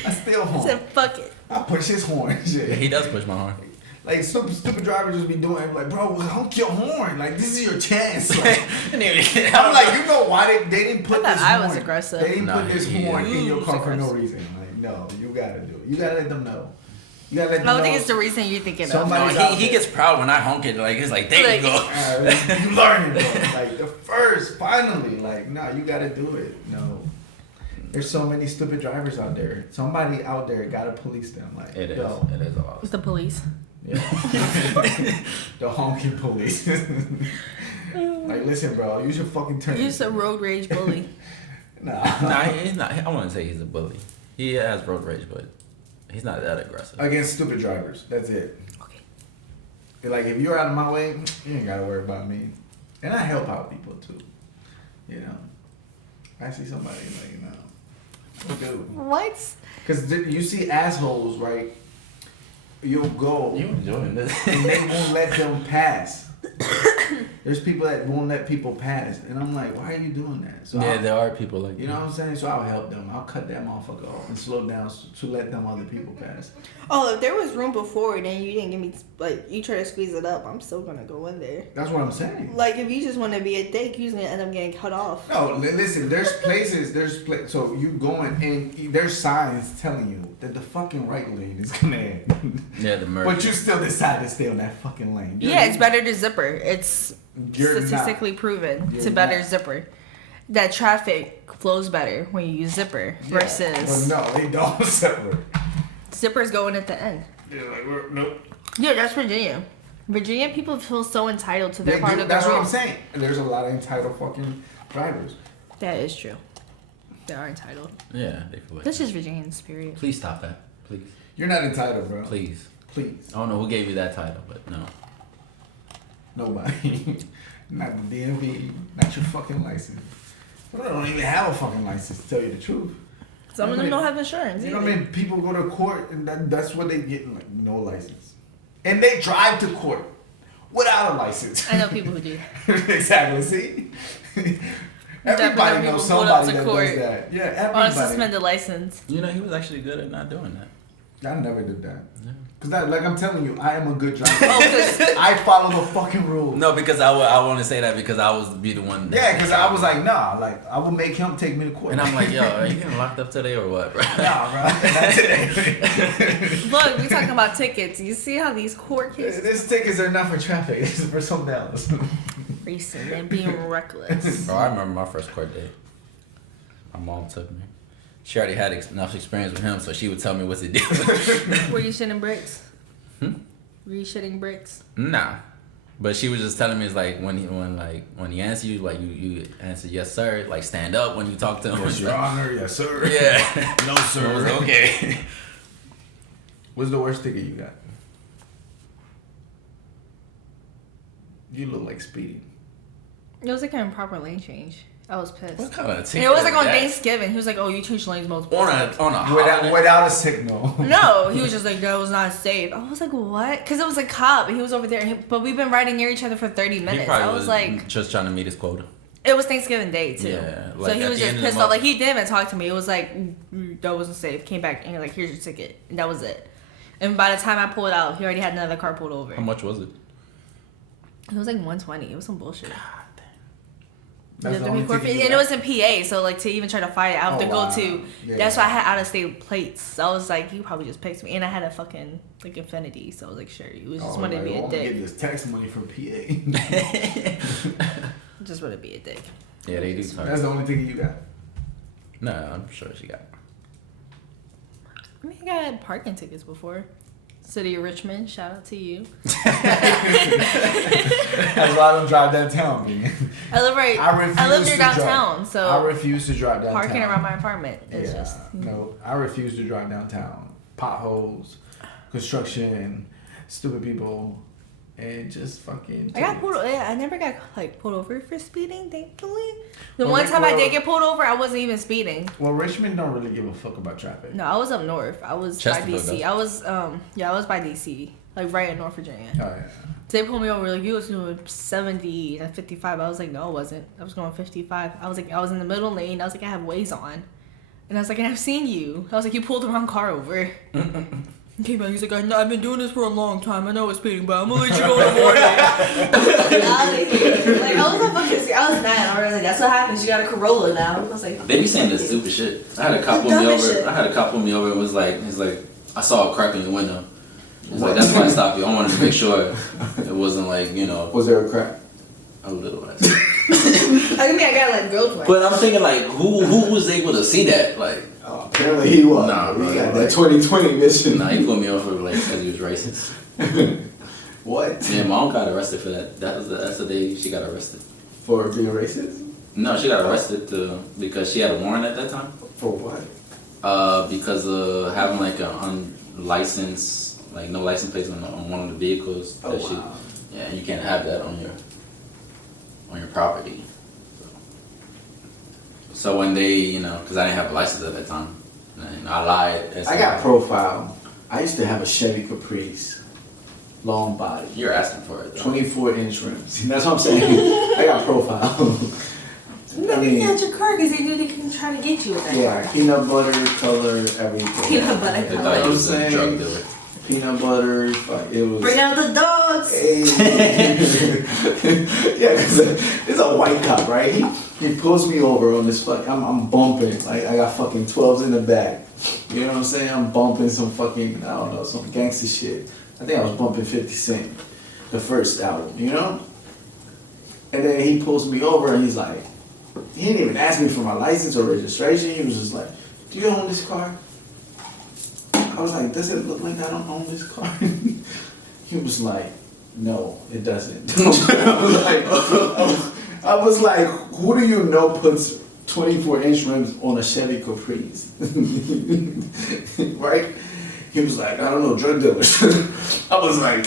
I still I honk. said, fuck it. I push his horn. Shit. Yeah, he does push my horn. Like stupid drivers just be doing it. Like, bro, honk your horn. Like, this is your chance. Like, I'm like, you know why they didn't put I this thought I horn? was aggressive. They didn't put this horn in your car for no aggressive. reason. Like, no, you gotta do it. You gotta let them know. You gotta let them I know. don't think it's the reason you're thinking of. Somebody- No, he gets proud when I honk it. Like, he's like, there you go. You learn it, bro. Like, the first, finally. Like, no, you gotta do it. No. There's so many stupid drivers out there. Somebody out there gotta police them. Like, It is. yo. It is a lot. The police. Yeah. The honking police. Like, listen, bro, use your fucking turn. You're just a road rage bully. Nah. Nah, he's not. I wouldn't say he's a bully. He has road rage, but he's not that aggressive. Against stupid drivers. That's it. Okay. Like, if you're out of my way, you ain't gotta worry about me. And I help out people too. You know. I see somebody like, you know. Dude. What? Because you see assholes, right? You'll go. You enjoying this? And they won't let them pass. There's people that won't let people pass. And I'm like, why are you doing that? So Yeah, there are people like you know what I'm saying? So I'll help them. I'll cut that motherfucker off and slow down to let them other people pass. Oh, if there was room before and you didn't give me, like, you try to squeeze it up, I'm still gonna go in there. That's what I'm saying. Like, if you just want to be a dick, you're just gonna end up getting cut off. No, listen, there's places, so you going and there's signs telling you that the fucking right lane is gonna end. Yeah, the murder. But you still decide to stay on that fucking lane. Yeah, it's better to zipper. It's You're statistically proven You're to better not. zipper. That traffic flows better when you use zipper versus Well, no, they don't separate. zippers going at the end. They're like, nope. Yeah, that's Virginia. Virginia people feel so entitled to their They part do, of the that's what I'm road. saying. There's a lot of entitled fucking drivers. That is true. They are entitled. Yeah, they feel like That's that. just Virginians, period. Please stop that. Please. You're not entitled, bro. Please. Please. I don't know who gave you that title, but no. Nobody. Not the DMV. Not your fucking license. Some of them don't even have a fucking license, to tell you the truth. Some of them don't have insurance. You know either. what I mean? People go to court and that's what they get, like, no license. And they drive to court without a license. I know people who do. Exactly, see? Definitely Everybody people knows pulled up somebody to that court does that. Yeah, On a everybody. suspended license. You know, he was actually good at not doing that. I never did that. Yeah. Because, like I'm telling you, I am a good driver. Oh, 'cause I follow the fucking rules. No, because I want to say that because I was be the one. Yeah, because I was like, nah, like, I will make him take me to court. And I'm like, yo, are you getting locked up today or what, bro? nah, bro. Not today. look, we talking about tickets. You see how these court cases These tickets are not for traffic. This is for something else. racing and being reckless. Bro, I remember my first court date. My mom took me. She already had enough experience with him, so she would tell me what to do. Were you shitting bricks? Hmm? Were you shitting bricks? Nah. But she was just telling me, it's like, when he answers you, like, you answer yes, sir. Like, stand up when you talk to him. Yes, your honor. Yes, sir. Yeah. No, So I was sir. like, okay. What's the worst ticket you got? You look like Speedy. It was like an improper lane change. I was pissed. What kind of And ticket it was like is on that? Thanksgiving. He was like, "Oh, you changed lanes multiple On times." a holiday. Without a signal. No, he was just like, "That was not safe." I was like, "What?" Because it was a cop. He was over there, but we've been riding near each other for 30 He minutes. probably I was like, just trying to meet his quota. It was Thanksgiving Day too. Yeah, So like, he at was the just end of the pissed off. month. Like he didn't even talk to me. It was like that wasn't safe. Came back and like, here's your ticket. And that was it. And by the time I pulled out, he already had another car pulled over. How much was it? It was like 120. It was some bullshit. That's the And only ticket you it got? was in PA, so like to even try to fight it, I have Oh, to go wow. to. Yeah. That's why I had out of state plates. So I was like, you probably just picked me, and I had a fucking like Infinity, so I was like, sure, you just wanted to be a Get dick, this tax money from PA. just want to be a dick. Yeah, they do. That's the only ticket you got. No, I'm sure she got. I mean, I got parking tickets before. City of Richmond, shout out to you. That's why I don't drive downtown, man. I live right. I live near downtown, so I refuse to drive downtown. parking around my apartment is Yeah, just no, I refuse to drive downtown. Potholes, construction, stupid people, and just fucking. I got tickets. pulled. Yeah, I never got like pulled over for speeding. Thankfully, the Well, one like, time I well- did get pulled over, I wasn't even speeding. Well, Richmond don't really give a fuck about traffic. No, I was up north. I was by Chesterfield DC. does. I was I was by DC, like right in North Virginia. Oh yeah. They pulled me over like you was doing 70 and 55. I was like, no, I wasn't. I was going 55. I was like, I was in the middle lane. I was like, I have Waze on, and I was like, and I've seen you. I was like, you pulled the wrong car over. He came back. He's like, I've been doing this for a long time. I know it's speeding, but I'm gonna let you go in the morning. I was mad. I was like, that's what happens. You got a Corolla now. I was like, They be saying this stupid shit. I had a cop pull me dumbest over. shit. I had a cop pull me over and was like, he's like, I saw a crack in your window. He's like, that's why I stopped you. I wanted to make sure it wasn't like, you know, Was there a crack? a little ass. I mean, I got like grilled one. But I'm thinking like, who was able to see that? Like, Oh, apparently he was. Nah, bro, he got like- that 2020 mission. nah, he pulled me over like because he was racist. What? Yeah, mom got arrested for that. That's the day she got arrested. For being racist? No, she got arrested because she had a warrant at that time. For what? Because of having like an unlicensed, like no license plates on one of the vehicles. Oh, That wow. Yeah, you can't have that on your property. So when they, you know, because I didn't have a license at that time, and I lied. and I got profiled. I used to have a Chevy Caprice, long body, You're asking for it, though. 24-inch rims. That's what I'm saying. I got profiled. No, I they mean, got your car because they knew they couldn't try to get you with that yeah, car. peanut butter color, everything. Peanut butter They color. thought you was a saying? drug dealer. Peanut butter, fuck, it was. Bring out the dogs. Hey. Yeah, 'cause it's a white cop, right? He pulls me over on this fuck. I'm bumping. Like I got fucking 12s in the back. You know what I'm saying? I'm bumping some fucking, I don't know, some gangster shit. I think I was bumping 50 Cent, the first album, you know? And then he pulls me over and he's like, he didn't even ask me for my license or registration. He was just like, do you own this car? I was like, does it look like I don't own this car? He was like, no, it doesn't. I was like, who do you know puts 24-inch rims on a Chevy Caprice? Right? He was like, I don't know, drug dealers. I was like,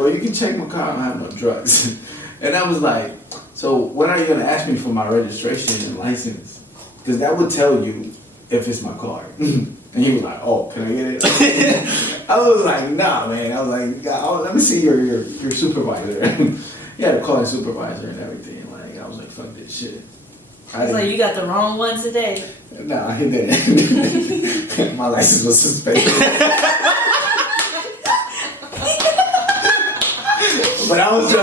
well, you can check my car. I don't have no drugs. And I was like, so when are you gonna ask me for my registration and license? Because that would tell you if it's my car. And he was like, oh, can I get it? I was like, nah, man. I was like, let me see your supervisor. He had to call his supervisor and everything. Like, I was like, fuck this shit. I was like, you got the wrong one today. Nah, he didn't. My license was suspended. But I was still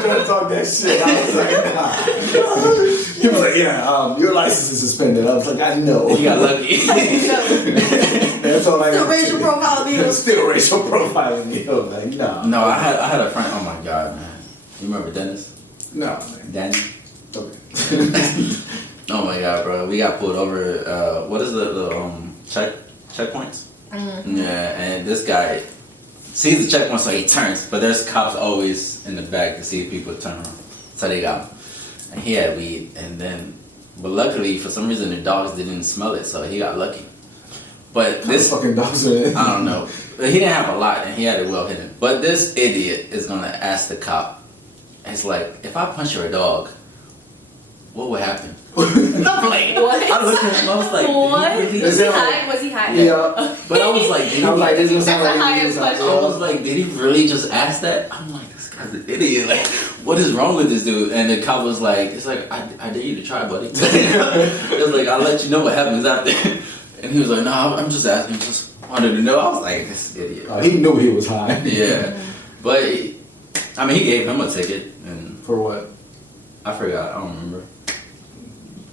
trying to talk that shit. I was like, nah. He was like, yeah, your license is suspended. I was like, I know. You got lucky. That's all I Still got. racial profiling you. Still racial profiling you. Like, no. No, I had a friend. Oh my god, man! You remember Dennis? No, man. Danny? Okay. Oh my god, bro! We got pulled over. What is the checkpoints? Yeah, and this guy sees the checkpoint, so he turns. But there's cops always in the back to see if people turn around. So they got him. And he had weed, but luckily for some reason the dogs didn't smell it, so he got lucky. But this fucking dogs are in. I don't know. He didn't have a lot, and he had it well hidden. But this idiot is gonna ask the cop. It's like, if I punch your dog, what would happen? I'm like, what? I looked at him, I was like, What? did he Was really? he high? Was he high? Yeah. But I was like, did I was like, this is That's a like high this is question. I was like, did he really just ask that? I'm like, this guy's an idiot. Like, what is wrong with this dude? And the cop was like, it's like, I dare you to try, buddy. It was like, I'll let you know what happens out there. And he was like, no, I'm just asking, just wanted to know. I was like, this idiot. He knew he was high. Yeah. But, I mean, he gave him a ticket. And For what? I forgot, I don't remember.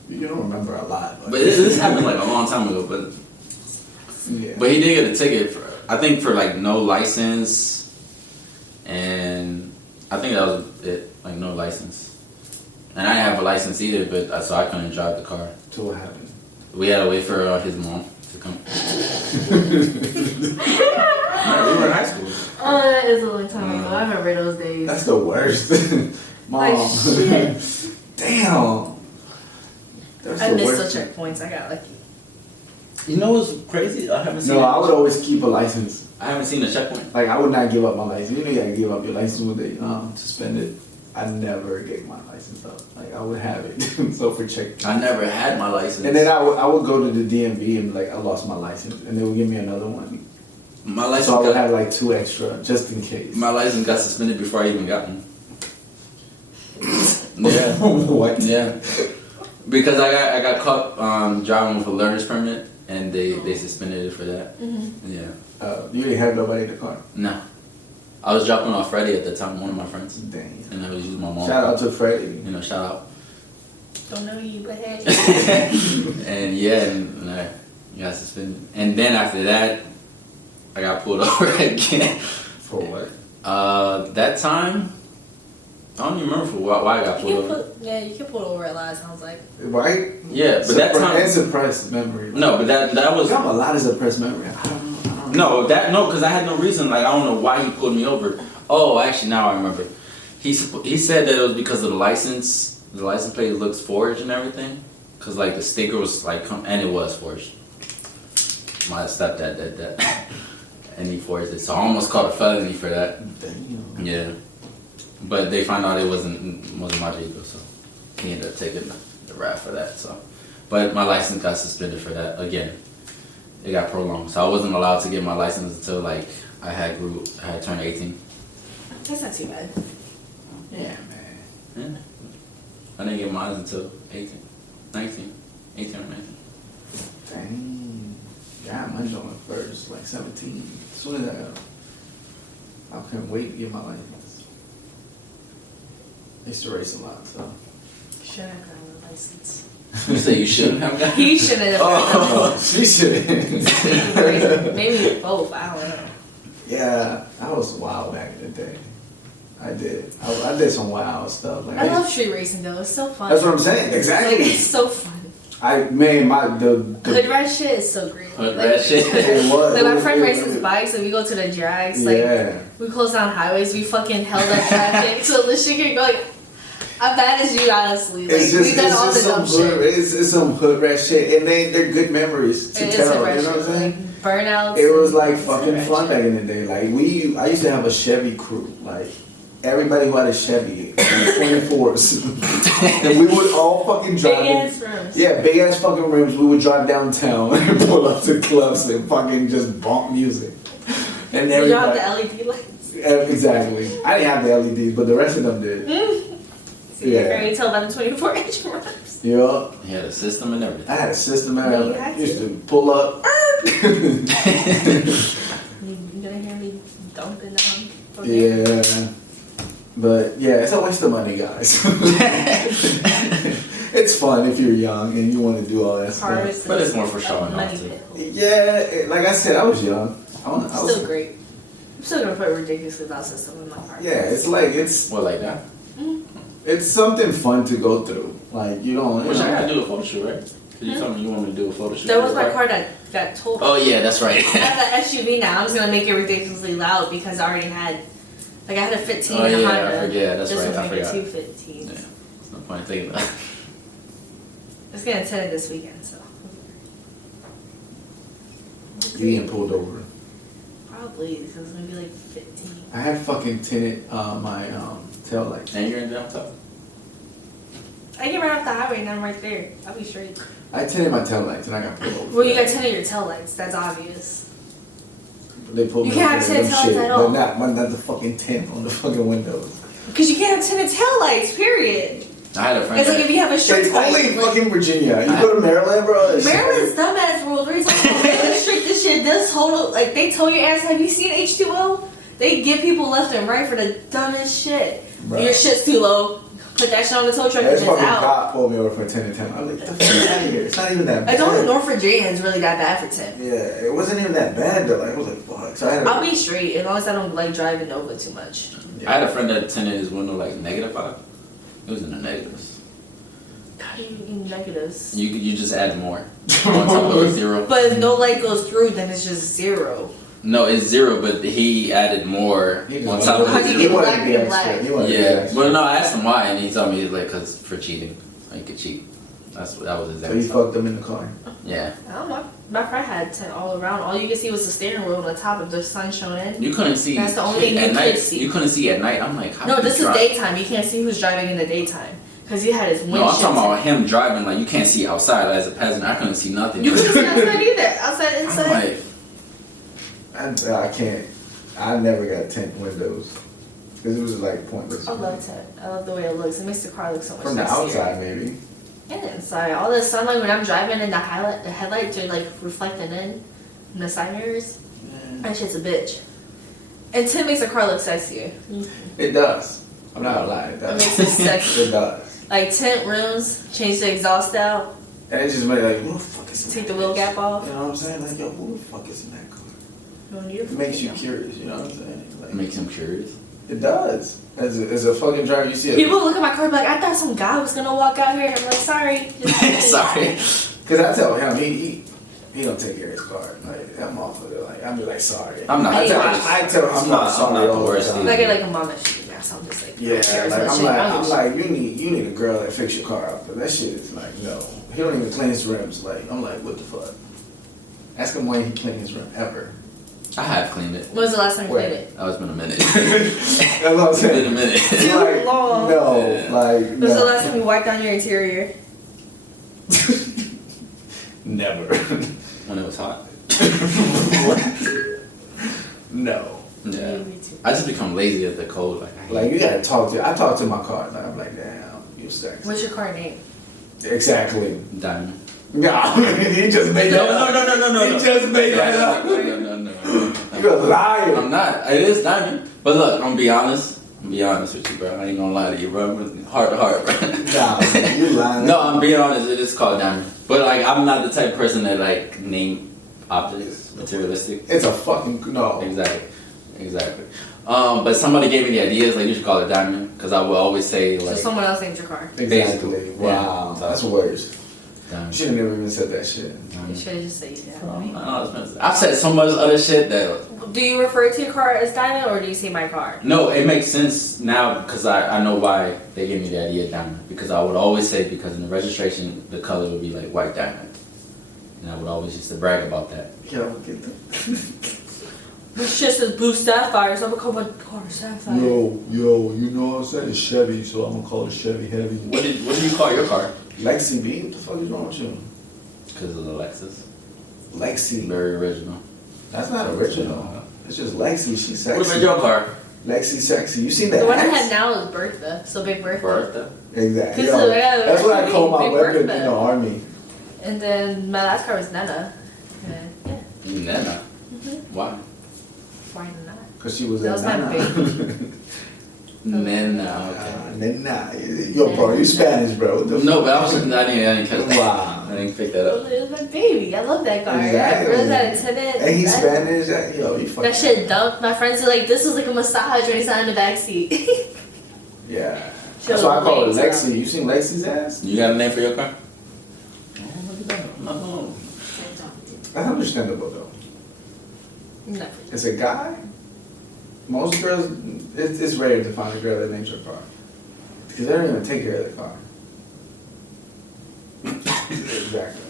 You don't remember a lot. But this happened like a long time ago. Yeah. But he did get a ticket, for, I think, for like no license. And I think that was it, like no license. And I didn't have a license either, but so I couldn't drive the car. So what happened? We had to wait for his mom to come. We were in high school. Oh, that is a long time ago. I remember those days. That's the worst. Mom. Like, shit. Damn. That's I the missed worst. the checkpoints. I got lucky. You know what's crazy? I haven't seen. No, I would always keep a license. I haven't seen a checkpoint. Like, I would not give up my license. You know, you gotta give up your license when they suspend it. I never gave my license up. Like, I would have it. So for check. I never had my license. And then I would go to the DMV and be like, I lost my license, and they would give me another one. My license. So I would got, have like 2 extra just in case. my license got suspended before I even got one. Yeah. What? Yeah. Because I got caught driving with a learner's permit, and they suspended it for that. Mm-hmm. Yeah. You didn't have nobody in the car. No. I was dropping off Freddie at the time, one of my friends, Damn. and I was using my mom. Shout out to Freddie. You know, shout out. Don't know you, but hey. And yeah, and I got suspended. And then after that, I got pulled over again. For what? That time, I don't even remember for why I got pulled over. You can pull over a lot of times. Like, Right? Yeah, but that time. And suppressed memory. No, but that was. You have a lot of suppressed memory. I don't know. No, because I had no reason. Like, I don't know why he pulled me over. Oh, actually, now I remember. He said that it was because of the license. The license plate looks forged and everything. Because, like, the sticker was, like, and it was forged. My stepdad did that. And he forged it. So I almost caught a felony for that. Damn. Yeah. But they found out it wasn't my vehicle, so he ended up taking the rap for that. So, but my license got suspended for that again. It got prolonged, so I wasn't allowed to get my license until like I had turned 18. that's not too bad. Yeah, man. Yeah. I didn't get mine until 18 or 19. Dang. Yeah, mine on first, like 17. As soon as I couldn't wait to get my license. I used to race a lot, so. Should have gotten a license. You say you shouldn't have gotten. He should have. Oh, she should. Maybe both. I don't know. Yeah, I was wild back in the day. I did. I did some wild stuff. Like I love street racing though. It's so fun. That's what I'm saying. Exactly. Like, it's so fun. Hood rat shit is so great. Hood Like, rat shit. It was. Like my friend It races was- bikes and we go to the drags. Like Yeah. we close down highways. We fucking held up traffic so the shit can go. Like I'm bad as you, honestly. Like we've done all the dumb shit. It's some hood rat shit, and they're good memories to It is tell. hood rat You know shit. what I'm saying? Like burnouts. It was and like it's fucking hood rat fun shit. back in the day. Like I used to have a Chevy crew. Like everybody who had a Chevy, 24s, and we would all fucking drive. Big ass rims. Yeah, big ass fucking rims. We would drive downtown and pull up to clubs and fucking just bump music. And You don't have everybody. the LED lights. Exactly. I didn't have the LEDs, but the rest of them did. So you can already tell by the 24-inch rims. Yeah. He had a system and everything. I had a system and Yeah, you everything. had Used to. to pull up. You're gonna hear me dumping down. Okay. Yeah. But yeah, it's a waste of money, guys. It's fun if you're young and you want to do all that stuff. Harvest But it's more for showing off, money too. pit. Yeah, like I said, I was young. I was, Still great. I'm still gonna put a ridiculously loud system in my car. yeah, it's What, like that? it's something fun to go through. Like you don't. Which I gotta do a photo shoot, right? Cause you told me you want me to do a photo shoot. That for was your my car that got totaled. Oh yeah, that's right. I have an SUV now. I'm just gonna make it ridiculously loud because I already had, like, I had a 15 Oh, and a yeah, I Honda. forget. That's this right, one's I gonna forgot. get 215s. Yeah. There's no point in thinking about it. It's gonna tint it this weekend, so. You getting pulled over. Probably because it's gonna be like 15. I had fucking tinted my tail lights. And you're in downtown. I get right off the highway and I'm right there. I'll be straight. I tinted my taillights and I got pulled over. Well, you got tinted your tail lights. That's obvious. They pulled You me can't over have for tinted them taillights shit, at all. but not the fucking tint on the fucking windows. Because you can't have tinted tail lights, period. I had a friend. It's like if you have a shirt It's tie. only like, fucking Virginia. You go to Maryland, bro. it's- Maryland's dumbass rules. We're talking about really strict this shit. This whole like they told your ass. Have you seen H2O? They give people left and right for the dumbest shit. Bruh. Your shit's too low. Put that shit on the tow truck and This it's fucking out. cop pulled me over for 10 and 10. I was like, get the fuck out of here. It's not even that I bad. don't think North Virginia is really that bad for 10. Yeah, it wasn't even that bad though. Like, I was like, fuck. So I had I'll be straight as long as I don't like driving Nova too much. I had a friend that tinted his window like -5. It was in the negatives. How do you mean negatives? You just add more on top of a 0. But if no light goes through, then it's just 0. No, it's 0, but he added more He just on wanted top to- of How the do you he 0. get wanted to black be and extra. black? He wanted to be Yeah, extra. well, no, I asked him why, and he told me it's like cause for cheating. Like you could cheat. That was his So you answer. fucked them in the car. Yeah, I don't know. My friend had tint all around. All you could see was the steering wheel on the top of the sun showing in. you couldn't see. That's the only shit thing at you night. could see. You couldn't see at night. I'm like, how No, you this is drive? daytime. You can't see who's driving in the daytime. Because he had his windshield. No, I'm talking about tint. him driving. Like you can't see outside as a passenger. I couldn't see nothing. You couldn't see outside either. Outside, I'm inside. like, I can't. I never got tint windows because it was like pointless. I love tint. I love the way it looks. It makes the car look so much From the sexier. outside, maybe. And inside. All the sunlight when I'm driving and the headlights are like reflecting in the side mirrors. That shit's a bitch. And tint makes the car look sexier. It does. I'm not gonna lie. It It does. makes it sexy. It does. Like tint rims, change the exhaust out, And it just made like, who the fuck is in take that the wheel bitch? gap off. You know what I'm saying? Like, yo, who the fuck is in that car? You don't need it. It makes you curious. You know what I'm saying? Like, it makes him curious. it does. As a fucking driver, you see it. People look at my car and be like, I thought some guy was gonna walk out here. And I'm like, sorry. Sorry. Because I tell him, he don't take care of his car. Like, I'm off of it. Like, I'm just like, sorry. I'm not. I tell him, I'm I'm not- not sorry. I'm not the all worst time. either. I get like a mom that shit now, so I'm just like, Yeah, cares like about I'm shit. like, I don't I'm give like, you need a girl that fix your car up. But that shit is like, no. He don't even clean his rims. Like, I'm like, what the fuck? Ask him when he cleaned his rim ever. I have cleaned it. When was the last time you Wait. played it? Oh, it's been a minute. That's what I'm It's been a saying. minute. Too Like, long. no, like, When was the no. last time you wiped down your interior? Never. When it was hot. No. Yeah. Me too. I just become lazy at the cold. Like, I hate Like, you gotta talk to, I talk to my car. Like, I'm like, damn, you sexy. What's your car name? Exactly. diamond. Nah, he just made that up. No. He just made that up. No. You're a liar. I'm not. It is diamond. But look, I'm gonna be honest. With you, bro. I ain't gonna lie to you, bro. Heart to heart, bro. Nah, you lying. No, I'm being honest. It is called diamond. But like, I'm not the type of person that like name objects materialistic. It's a fucking, no. Exactly. But somebody gave me the ideas. Like, you should call it diamond, because I will always say So like someone else named your car. Exactly. Basically, Wow. yeah. That's worse. You diamond. should have never even said that shit. You should have just said that. I know it's expensive. I've said so much other shit that. Do you refer to your car as diamond or do you say my car? No, it makes sense now because I know why they gave me the idea of diamond. Because I would always say, because in the registration the color would be like white diamond, and I would always used to brag about that. Yeah, I'll get them. This shit says blue sapphire, so I'm gonna call my car sapphire. Yo, you know what I'm saying? It's Chevy, so I'm gonna call it Chevy Heavy. What do you call your car? Lexi B? What the fuck is wrong with you? Because of the Lexus. Lexi. Very original. That's not original. It's just Lexi. She's sexy. What about your car? Lexi sexy. You seen that? The one I ass? have now is Bertha, so Big Bertha. Bertha. Exactly. This Yo, is- yeah, that's what I call my Big weapon in Bertha. the army. And then my last car was Nana. And yeah, Nana. Why? why not? Cause she was That a was my nana. Nana. Okay. Nana. Yo, bro, you Spanish, bro. What the No, but fuck? I didn't catch that. Wow. I didn't pick that up. It was my baby. I love that car. Exactly. I really had a tenant. And he's That- Spanish. Yo, you fucking. That shit dumped. My friends are like, this was like a massage when he's not in the backseat. Yeah. She That's was why I call her late, Lexi. You seen Lexi's ass? You got a name for your car? Oh, look at that. No. That's understandable though. No. It's a guy. Most girls, it's rare to find a girl that names her car because they don't even take care of their car. Exactly.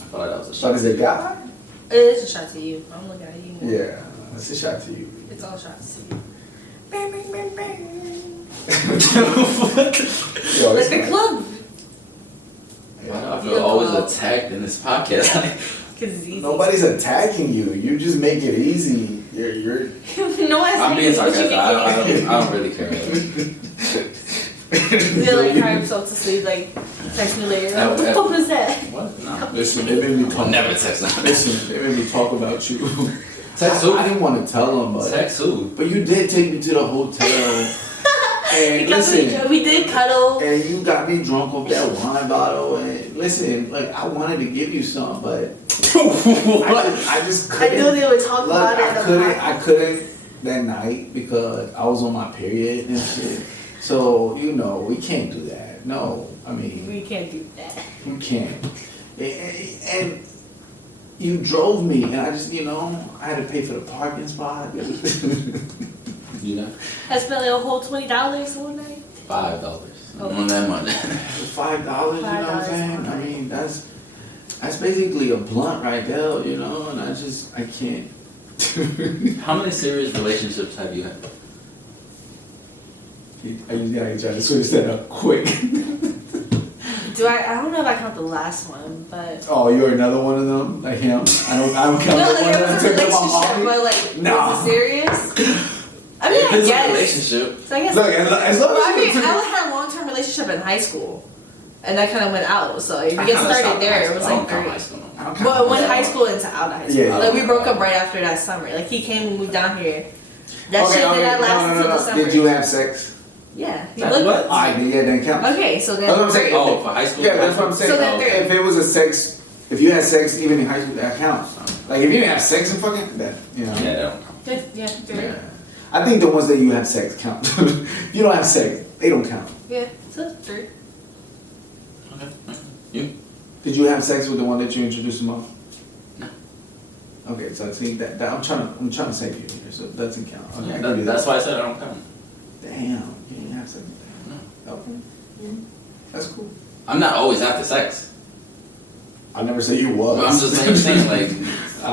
I thought that was a But shot. is it a guy? It is a shot to you. I'm looking at you. Yeah, it's a shot to you. It's all shots to you. Bang, bang, bang, bang. Yo, Like the club. I feel always attacked in this podcast. Cause it's easy. Nobody's attacking you. You just make it easy. You're. No one's I'm being saying what you sarcastic. I make don't really care. They're like crying themselves to sleep, like text me later. What the fuck was that? What? No. Listen, they made me talk. I'll never text them. Listen, they made me talk about you. Text who? I didn't want to tell them, but Text who? But you did take me to the hotel. And listen, We did cuddle. and you got me drunk off that wine bottle. And listen, like I wanted to give you some, but I just I couldn't. knew they would talk Look, about it. I couldn't that night because I was on my period and shit. So we can't do that. No, I mean We can't do that. we can't. And you drove me, and I just I had to pay for the parking spot. You know? I spent like a whole $20 one night. $5. Oh. On that money. $5, you know what I'm saying? I mean, that's basically a blunt right there, and I can't. How many serious relationships have you had? I try to switch that up quick. I don't know if I count the last one, but Oh, you're another one of them? Like him? I don't count no, the like one it that was a took up my relationship, hobby. but like Nah. was it serious? I mean, If I it's a guess. relationship. So I guess. Look, as long Well, I as mean, you took I had a long-term relationship in high school, and that kind of went out. So if you I get kinda stopped started in there, high it was school. like I don't count 3. high school no more. I don't count Well, it went that. high school into out of high school. Yeah. Like we broke up right after that summer. Like he came and moved down here. That shit did not last until the summer. Did you have sex? Yeah. He That's looked- what? I did, yeah, then count. Okay, so then. That's what I'm saying. Oh, for high school? Yeah, that's what I'm saying. So then okay. If it was a sex, if you had sex even in high school, that counts. Like if you didn't have sex in fucking that, Yeah, that don't count. Good, yeah, three. Yeah. I think the ones that you have sex count. You don't have sex, they don't count. Yeah, so 3. Okay. You? Did you have sex with the one that you introduced him off? No. Okay, so I think that I'm trying to save you here, so that doesn't count. Okay, Yeah, I can do that's that. why I said I don't count. Damn, you didn't have sex with that. No. Okay. That's cool. I'm not always after sex. I never said you was. But I'm just saying, like,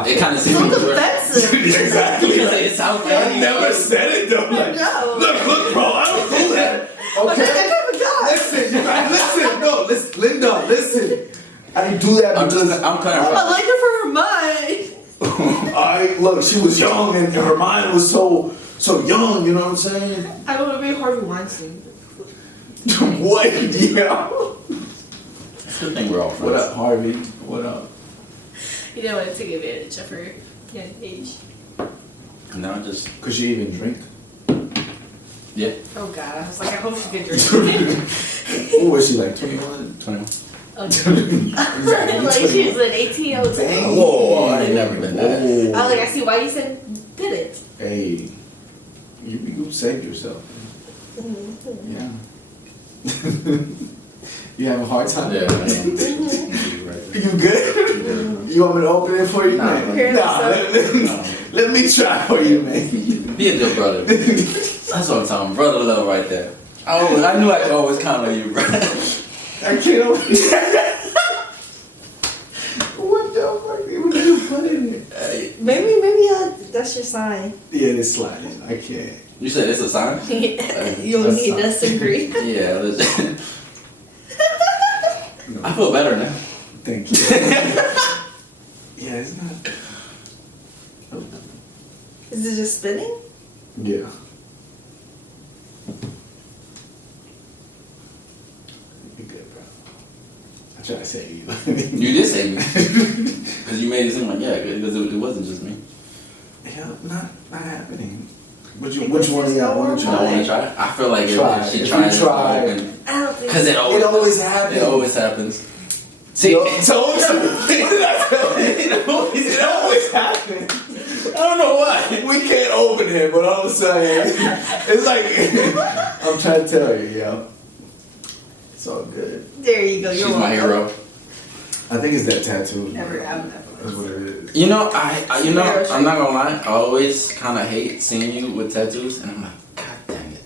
it kind of seems Sounds like offensive. Exactly. because it sounds like I never said it though. Like, No. look, bro, I don't do that. I'm like, I Okay. never got. Listen, you guys, listen, no, listen, Linda, listen. I didn't do that I'm because I'm kind I of like her for her mind. look, she was young and her mind was so young. You know what I'm saying? I don't want to be Harvey Weinstein. What? Yeah. It's a good thing we're all friends. What up, Harvey? What up? You didn't want to take advantage of her young age. And now I just Could she even drink? yeah. Oh God, I was like, I hope she could drink. What was she like? 21? 21. Oh, Exactly. like she was an 18. I was like, Dang. oh. Whoa, I ain't never been that. Whoa. I was like, I see why you said did it. Hey, you saved yourself. Yeah. You have a hard time? Yeah, man. You good? You want me to open it for you, Nah, man? prepare Let me try for you, man. Be a good brother. That's what I'm talking. Brother love right there. I knew I could always count on you, bro. I can't open it. What the fuck? What did you put in it? Hey, Maybe that's your sign. Yeah, it's sliding. I can't. you said it's a sign? You'll That's need fine. us to agree. Yeah. Legit. I feel better now. Thank you. Yeah, it's not. Oh, Is it just spinning? yeah. You're good, bro. I try to say you. You did say me. Because you made it seem like, yeah, because it wasn't just me. Yeah, not happening. Which one do you want to I want try? to try it. I feel like Try. if she If you tries, try. I don't think because It always happens. It always happens. See, Yo, told you. What did I tell you? It always happens. I don't know why. We can't open it, but all of a sudden, it's like I'm trying to tell you, yo. It's all good. There you go. She's You're my welcome. hero. I think it's that tattoo. Never, I've never. That's what it is. You know, I'm not gonna lie. I always kind of hate seeing you with tattoos, and I'm like, God dang it.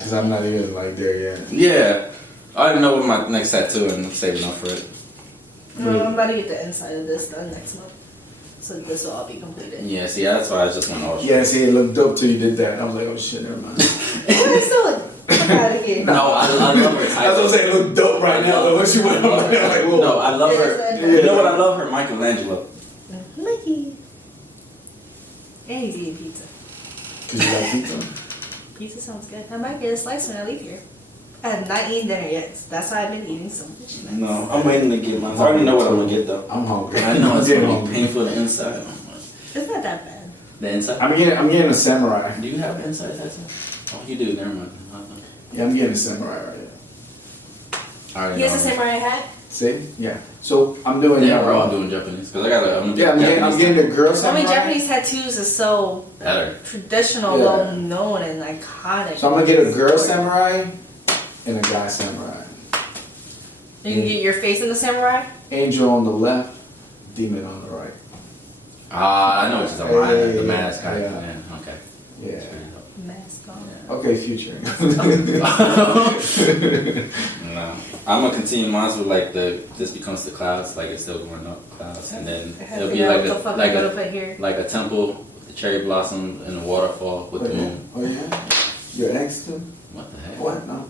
Cause I'm not even like there yet. Yeah, I already know what my next tattoo, and I'm saving up for it. No, I'm about to get the inside of this done next month. So this will all be completed. Yeah, see, that's why I just went all Yeah, see, it looked dope till you did that. I was like, oh shit, never mind. It's still fuck out of here. No, I love her I was title. gonna say it looked dope right now, but once you went over there, I'm like, whoa. No, I love her. Yeah. You know what I love her? Michelangelo. Mickey. And he's eating pizza. Cause you like pizza. Pizza sounds good. I might get a slice when I leave here. I have not eaten dinner yet. That's why I've been eating so much. No, I'm waiting to get mine. I already know what I'm gonna get though. I'm hungry. I know it's I'm gonna hungry. be painful the inside. It's not that bad. The inside? I'm getting a samurai. Do you have an inside tattoo? Oh, you do. Never mind. Yeah, I'm getting a samurai right now. I already He has know. the samurai hat? See? Yeah. So I'm doing. Yeah, we're all doing Japanese. Cause I got. I'm Yeah, I'm getting a girl I samurai. mean, Japanese tattoos is so better. traditional, Yeah. well known, and iconic. So I'm gonna get a girl samurai and a guy samurai. You can get your face in the samurai? Angel on the left, demon on the right. Ah, I know what you're talking about. Hey, The mask. yeah. Yeah. Okay. Yeah. Mask on. Okay, future. No, I'm gonna continue mine with like this becomes the clouds, like it's still going up clouds, and then I have it'll to be figure out like what the fuck like I'm gonna put here. like a temple, the cherry blossom, and a waterfall with the moon. Oh yeah. Your ex too? What the heck? What? No.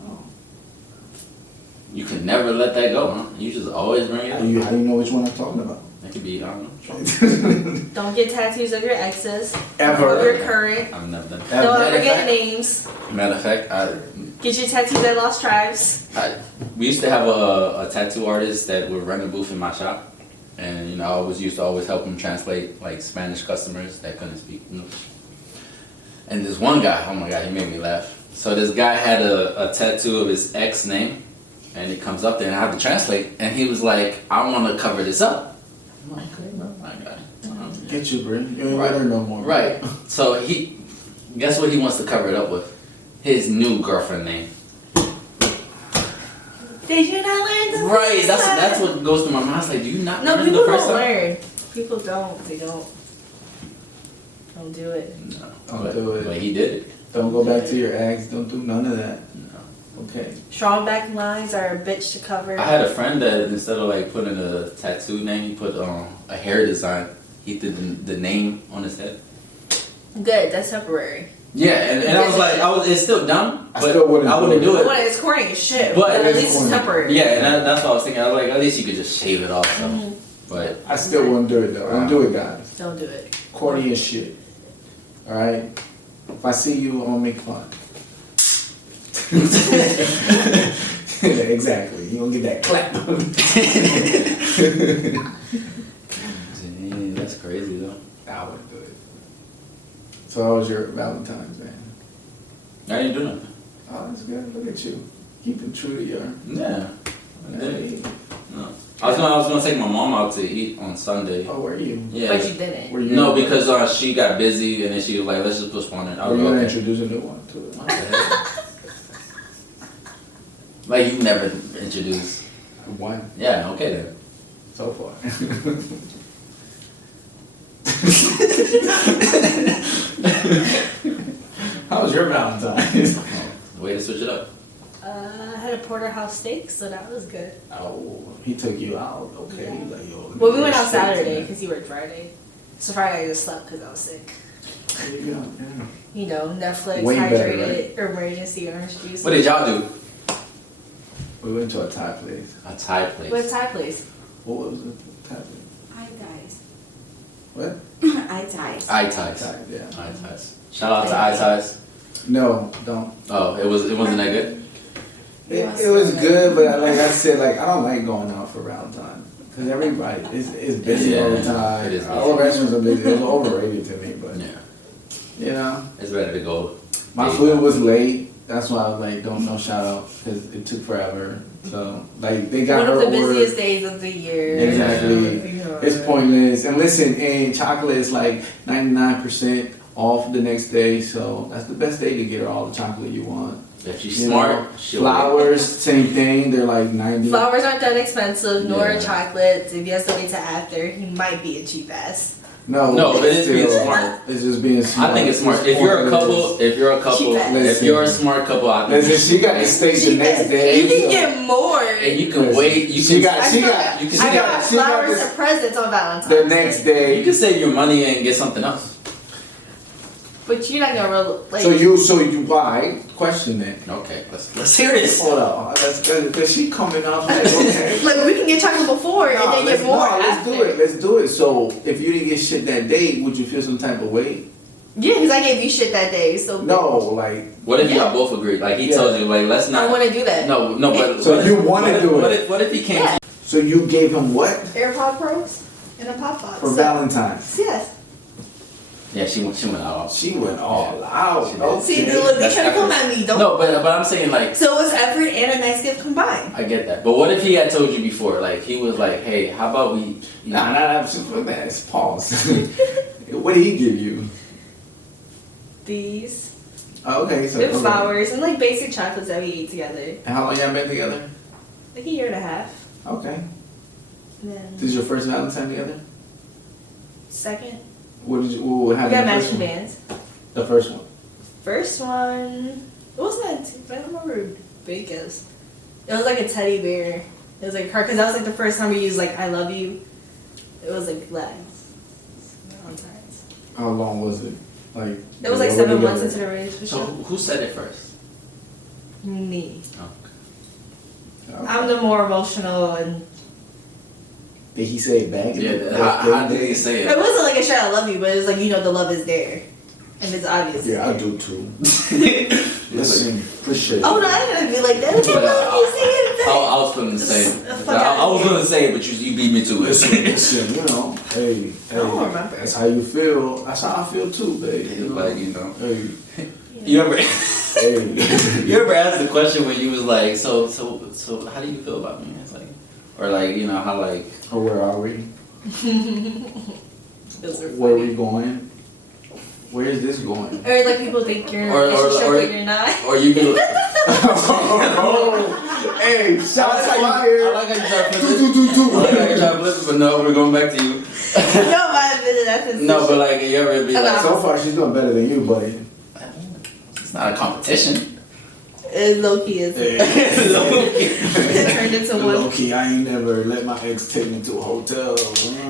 You can never let that go, huh? You just always bring it How up. do you know which one I'm talking about? It could be I don't know. Don't get tattoos of your exes. Ever. Of your current. I've never done. Ever. Don't Matter ever of get fact- names. Matter of fact, Get your tattoos at Lost Tribes. we used to have a tattoo artist that would run a booth in my shop, and you know I always used to always help him translate like Spanish customers that couldn't speak English. And this one guy, oh my god, he made me laugh. So this guy had a tattoo of his ex name, and he comes up there and I have to translate, and he was like, "I want to cover this up." I'm like, "Okay, bro, I got it." Get you, bro. You ain't Right. with her no more. Right. So guess what he wants to cover it up with? His new girlfriend name. Did you not learn the Right. first That's time? what goes through my mind. It's like, do you not No, learn people the first don't time? learn. People don't. They don't. Don't do it. No. Don't do it. But he did it. Don't go back to your ex. Don't do none of that. No. Okay. Strong back lines are a bitch to cover. I had a friend that instead of like putting a tattoo name, he put a hair design. He did the name on his head. Good. That's temporary. Yeah, and I was like, it's still dumb, I but still wouldn't I wouldn't do do But it. it's corny as shit. But But it at is least it's corny. temporary. Yeah, and that's what I was thinking. I was like, at least you could just shave it off. So. Mhm. But I still wouldn't do it though. Don't do it, guys. Don't do it. Corny as shit. All right. If I see you, I'm gonna make fun. Exactly. You don't get that clap. dang, that's crazy though. I wouldn't do it. So how was your Valentine's Day? I didn't do nothing. Oh, that's good. Look at you. Keeping true to your. Yeah. I did. Hey. No. I was gonna take my mom out to eat on Sunday. Oh, where are you? Yeah. But you didn't. Were you? No, because she got busy and then she was like, let's just postpone it. I We're was gonna like, okay. introduce a new one to it. What the heck? Like you never introduced. One Yeah, okay then. so far. How was your Valentine's? Way to switch it up. I had a porterhouse steak, so that was good. Oh, he took you out. Okay. Yeah. He's like, yo, let me Well, we go went out straight to Saturday that. because you worked Friday. So Friday I just slept because I was sick. There you go. Yeah. You know, Netflix, Way better, hydrated, emergency orange juice. What did y'all do? We went to a Thai place. A Thai place. What Thai place? What was the Thai place? Eye ties. What? Eye ties. Eye ties. Thai, yeah. Eye ties. Shout out to Eye ties. No, don't. Oh, it wasn't that good? It was good, but like I said, like I don't like going out for Valentine's because everybody is busy all the time. It is busy. All the restaurants are busy. It's overrated to me, but Yeah. you know, It's better to go. my food was late. That's why I was like, don't shout out because it took forever. So like they got One of her the busiest order. days of the year. Exactly. Yeah. It's pointless. And listen, and chocolate is like 99% off the next day, so that's the best day to get her all the chocolate you want. If she's You smart, know, she'll flowers, same thing. They're like 90. Flowers aren't that expensive, nor Yeah. chocolates. If he has to wait till after, he might be a cheap ass. No, but it's being smart. It's just being smart. I think it's smart. If you're a couple, if you're a smart couple, I think listen, she got to stay the next day. You can get more. And you can wait. You She can. got I got flowers and presents on Valentine's the next day. You can save your money and get something else. But you're not gonna like. So you why question it? Okay, let's hear this. Hold on, cause she coming off like okay. Like we can get chocolate before and then get more after. Let's do it. So if you didn't get shit that day, would you feel some type of way? Yeah, because I gave you shit that day. So no, like what if y'all both agreed? Like he told you, like let's not. I want to do that. No, but so you want to do it? What if he can't? Yeah. So you gave him what? AirPod Pros and a pop box for Valentine's. Yes. Yeah, she went all. She went all out. Okay. See, look, they trying to come at me. Don't. No, but I'm saying like. So it was effort and a nice gift combined. I get that, but what if he had told you before? Like he was like, "Hey, how about we?" Nah, that's pause. What did he give you? These. Oh, okay, so With flowers and like basic chocolates that we ate together. And how long y'all been together? Like a year and a half. Okay. And then This is your first Valentine together? second. What did you? What We happened? got matching bands. The first one. First one. It wasn't. I don't remember how big it was. It was like a teddy bear. It was like a card because that was like the first time we used like "I love you." It was like last Valentine's. How long was it? Like It was like 7 months into the relationship. So who said it first? Me. Okay. I'm the more emotional and. Did he say it back? Yeah. How did he say It it? wasn't like a shot "I love you," but it was like the love is there, and it's obvious. Yeah, I do too. Listen, appreciate it. Oh no, I'm gonna be like that. Look at what you saying. I was gonna say. I was gonna say it, but you beat me to it. Listen, you know, hey, I don't remember. that's how you feel. That's how I feel too, baby. It's like, you know. Hey, You ever hey. you ever asked the question when you was like, so how do you feel about me? It's like, or like, you know, how like, Or where are we? Those are Where are funny. we going? Where is this going? Or like people think you're in a Or- relationship or- but you're not. or you be like, Hey, I shots like how fired. you try to flip it. I like how you try to flip it, but no, we're going back to you. No, but that's a No, but like, you ever be like, So far, she's doing better than you, buddy. it's not a competition. It low key is. It turned into one. Low key, I ain't never let my ex take me to a hotel.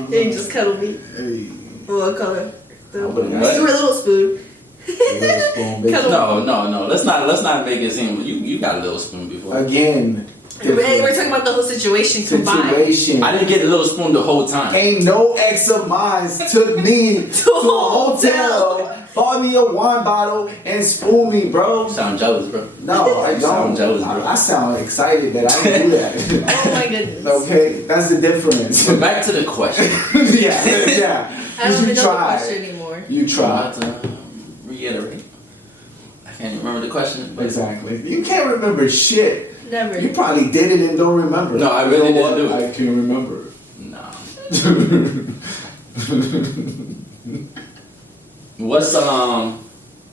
They just cuddle me. Hey, What color? The What? you were a little spoon. little spoon, baby. Cuddle. No. Let's not make it seem you got a little spoon before. Again, We're talking about the whole situation combined. situation. I didn't get a little spoon the whole time. Ain't no ex of mine took me to a hotel, bought me a wine bottle, and spooned me, bro. You sound jealous, bro. No, I You sound don't. jealous, bro. I sound excited that I didn't do that. Oh my goodness. Okay, that's the difference. But back to the question. yeah. I don't even know the tried. question anymore. You Try tried. to reiterate. I can't remember the question. But Exactly. You can't remember shit. Never. You probably did it and don't remember. No, I You really know didn't what? do it. I can remember. No. What's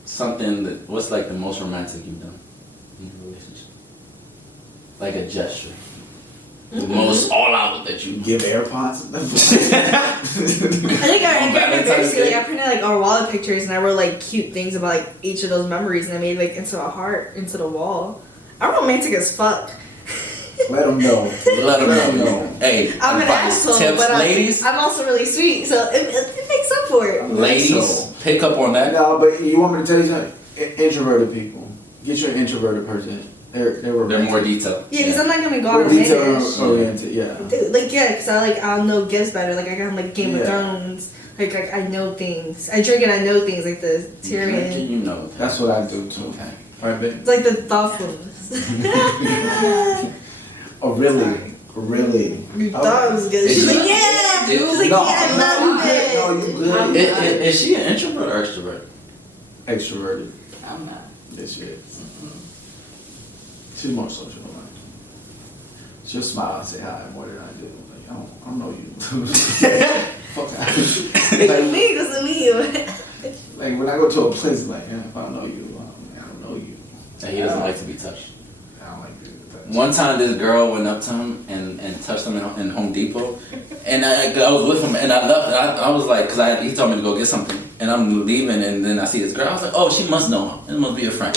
something that what's like the most romantic you've done in a relationship? Like a gesture. The most all out that you Give AirPods. I think I On got Valentine's embarrassing. Like Day. I printed like our wallet pictures and I wrote like cute things about like each of those memories and I made like into a heart into the wall. I'm romantic as fuck. Let them know. let them know. Hey, I'm an advice, asshole, tips, but ladies. I'm also really sweet, so it makes up for it. Ladies, So- pick up on that. No, but you want me to tell you something? Introverted people. Get your introverted person. They're They're more detailed. Yeah, because I'm not gonna go More out detail and oriented. Yeah. Dude, like yeah, because I'll know gifts better. Like I got like Game of Yeah. Thrones. Like I know things. I drink and I know things like the Tyrion. You know. That's what I do too. Okay. All right, babe. It's like the thoughtfulness. Oh, really? Really? You thought it was good. She's like, yeah. She was like, No, yeah, I love it. No, you good. Is she an introvert or extrovert? Extroverted. I'm not. Yes, she is. She's more social than I am. She'll smile and say hi more than I do. Like, I don't know you. Fuck that. Like, me doesn't mean you. Like when I go to a place, like, if I don't know you, I don't know you. And he doesn't like to be touched. I don't like being touched. One time, this girl went up to him and touched him in Home Depot, and I was with him, and I left. I was like, cause he told me to go get something, and I'm leaving, and then I see this girl. I was like, oh, she must know him. It must be a friend.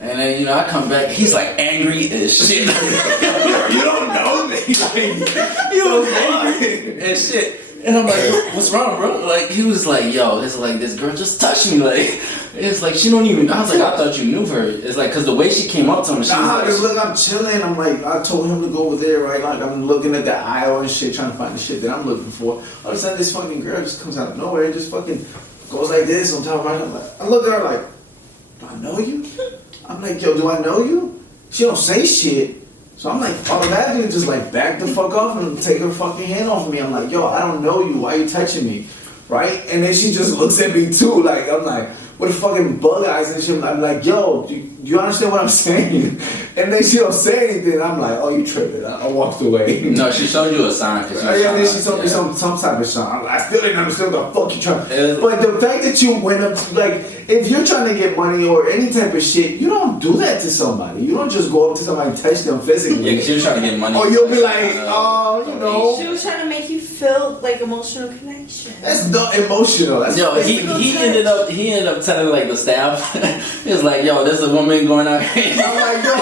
And then I come back. He's like angry as shit. You don't know me. Like, he was angry as shit. And I'm like, what's wrong, bro? Like, he was like, yo, it's like this girl just touched me. Like, it's like she don't even. I was like, I thought you knew her. It's like, cause the way she came up to him, she was like, look, I'm chilling. I'm like, I told him to go over there, right? Like, I'm looking at the aisle and shit, trying to find the shit that I'm looking for. All of a sudden, this fucking girl just comes out of nowhere and just fucking goes like this on top of my. I'm like, I look at her like, do I know you? I'm like, yo, do I know you? She don't say shit. So I'm like, automatically just like back the fuck off and take her fucking hand off me. I'm like, yo, I don't know you. Why you touching me? Right? And then she just looks at me too. Like, I'm like, with fucking bug eyes and shit. I'm like, yo, do you understand what I'm saying? And then she don't say anything. I'm like, oh, you tripping. I walked away. No, she showed you a sign. Yeah, then she told me some type of sign. I still didn't understand what the fuck you trying. But the fact that you went up, like, if you're trying to get money or any type of shit, you don't do that to somebody. You don't just go up to somebody and touch them physically. Yeah, because she was trying to get money. Or you'll be like, oh, you know. She was trying to make you feel like emotional connection. That's not emotional. That's he ended up telling like the staff. He was like, yo, there's a woman going out here. I'm like, yo,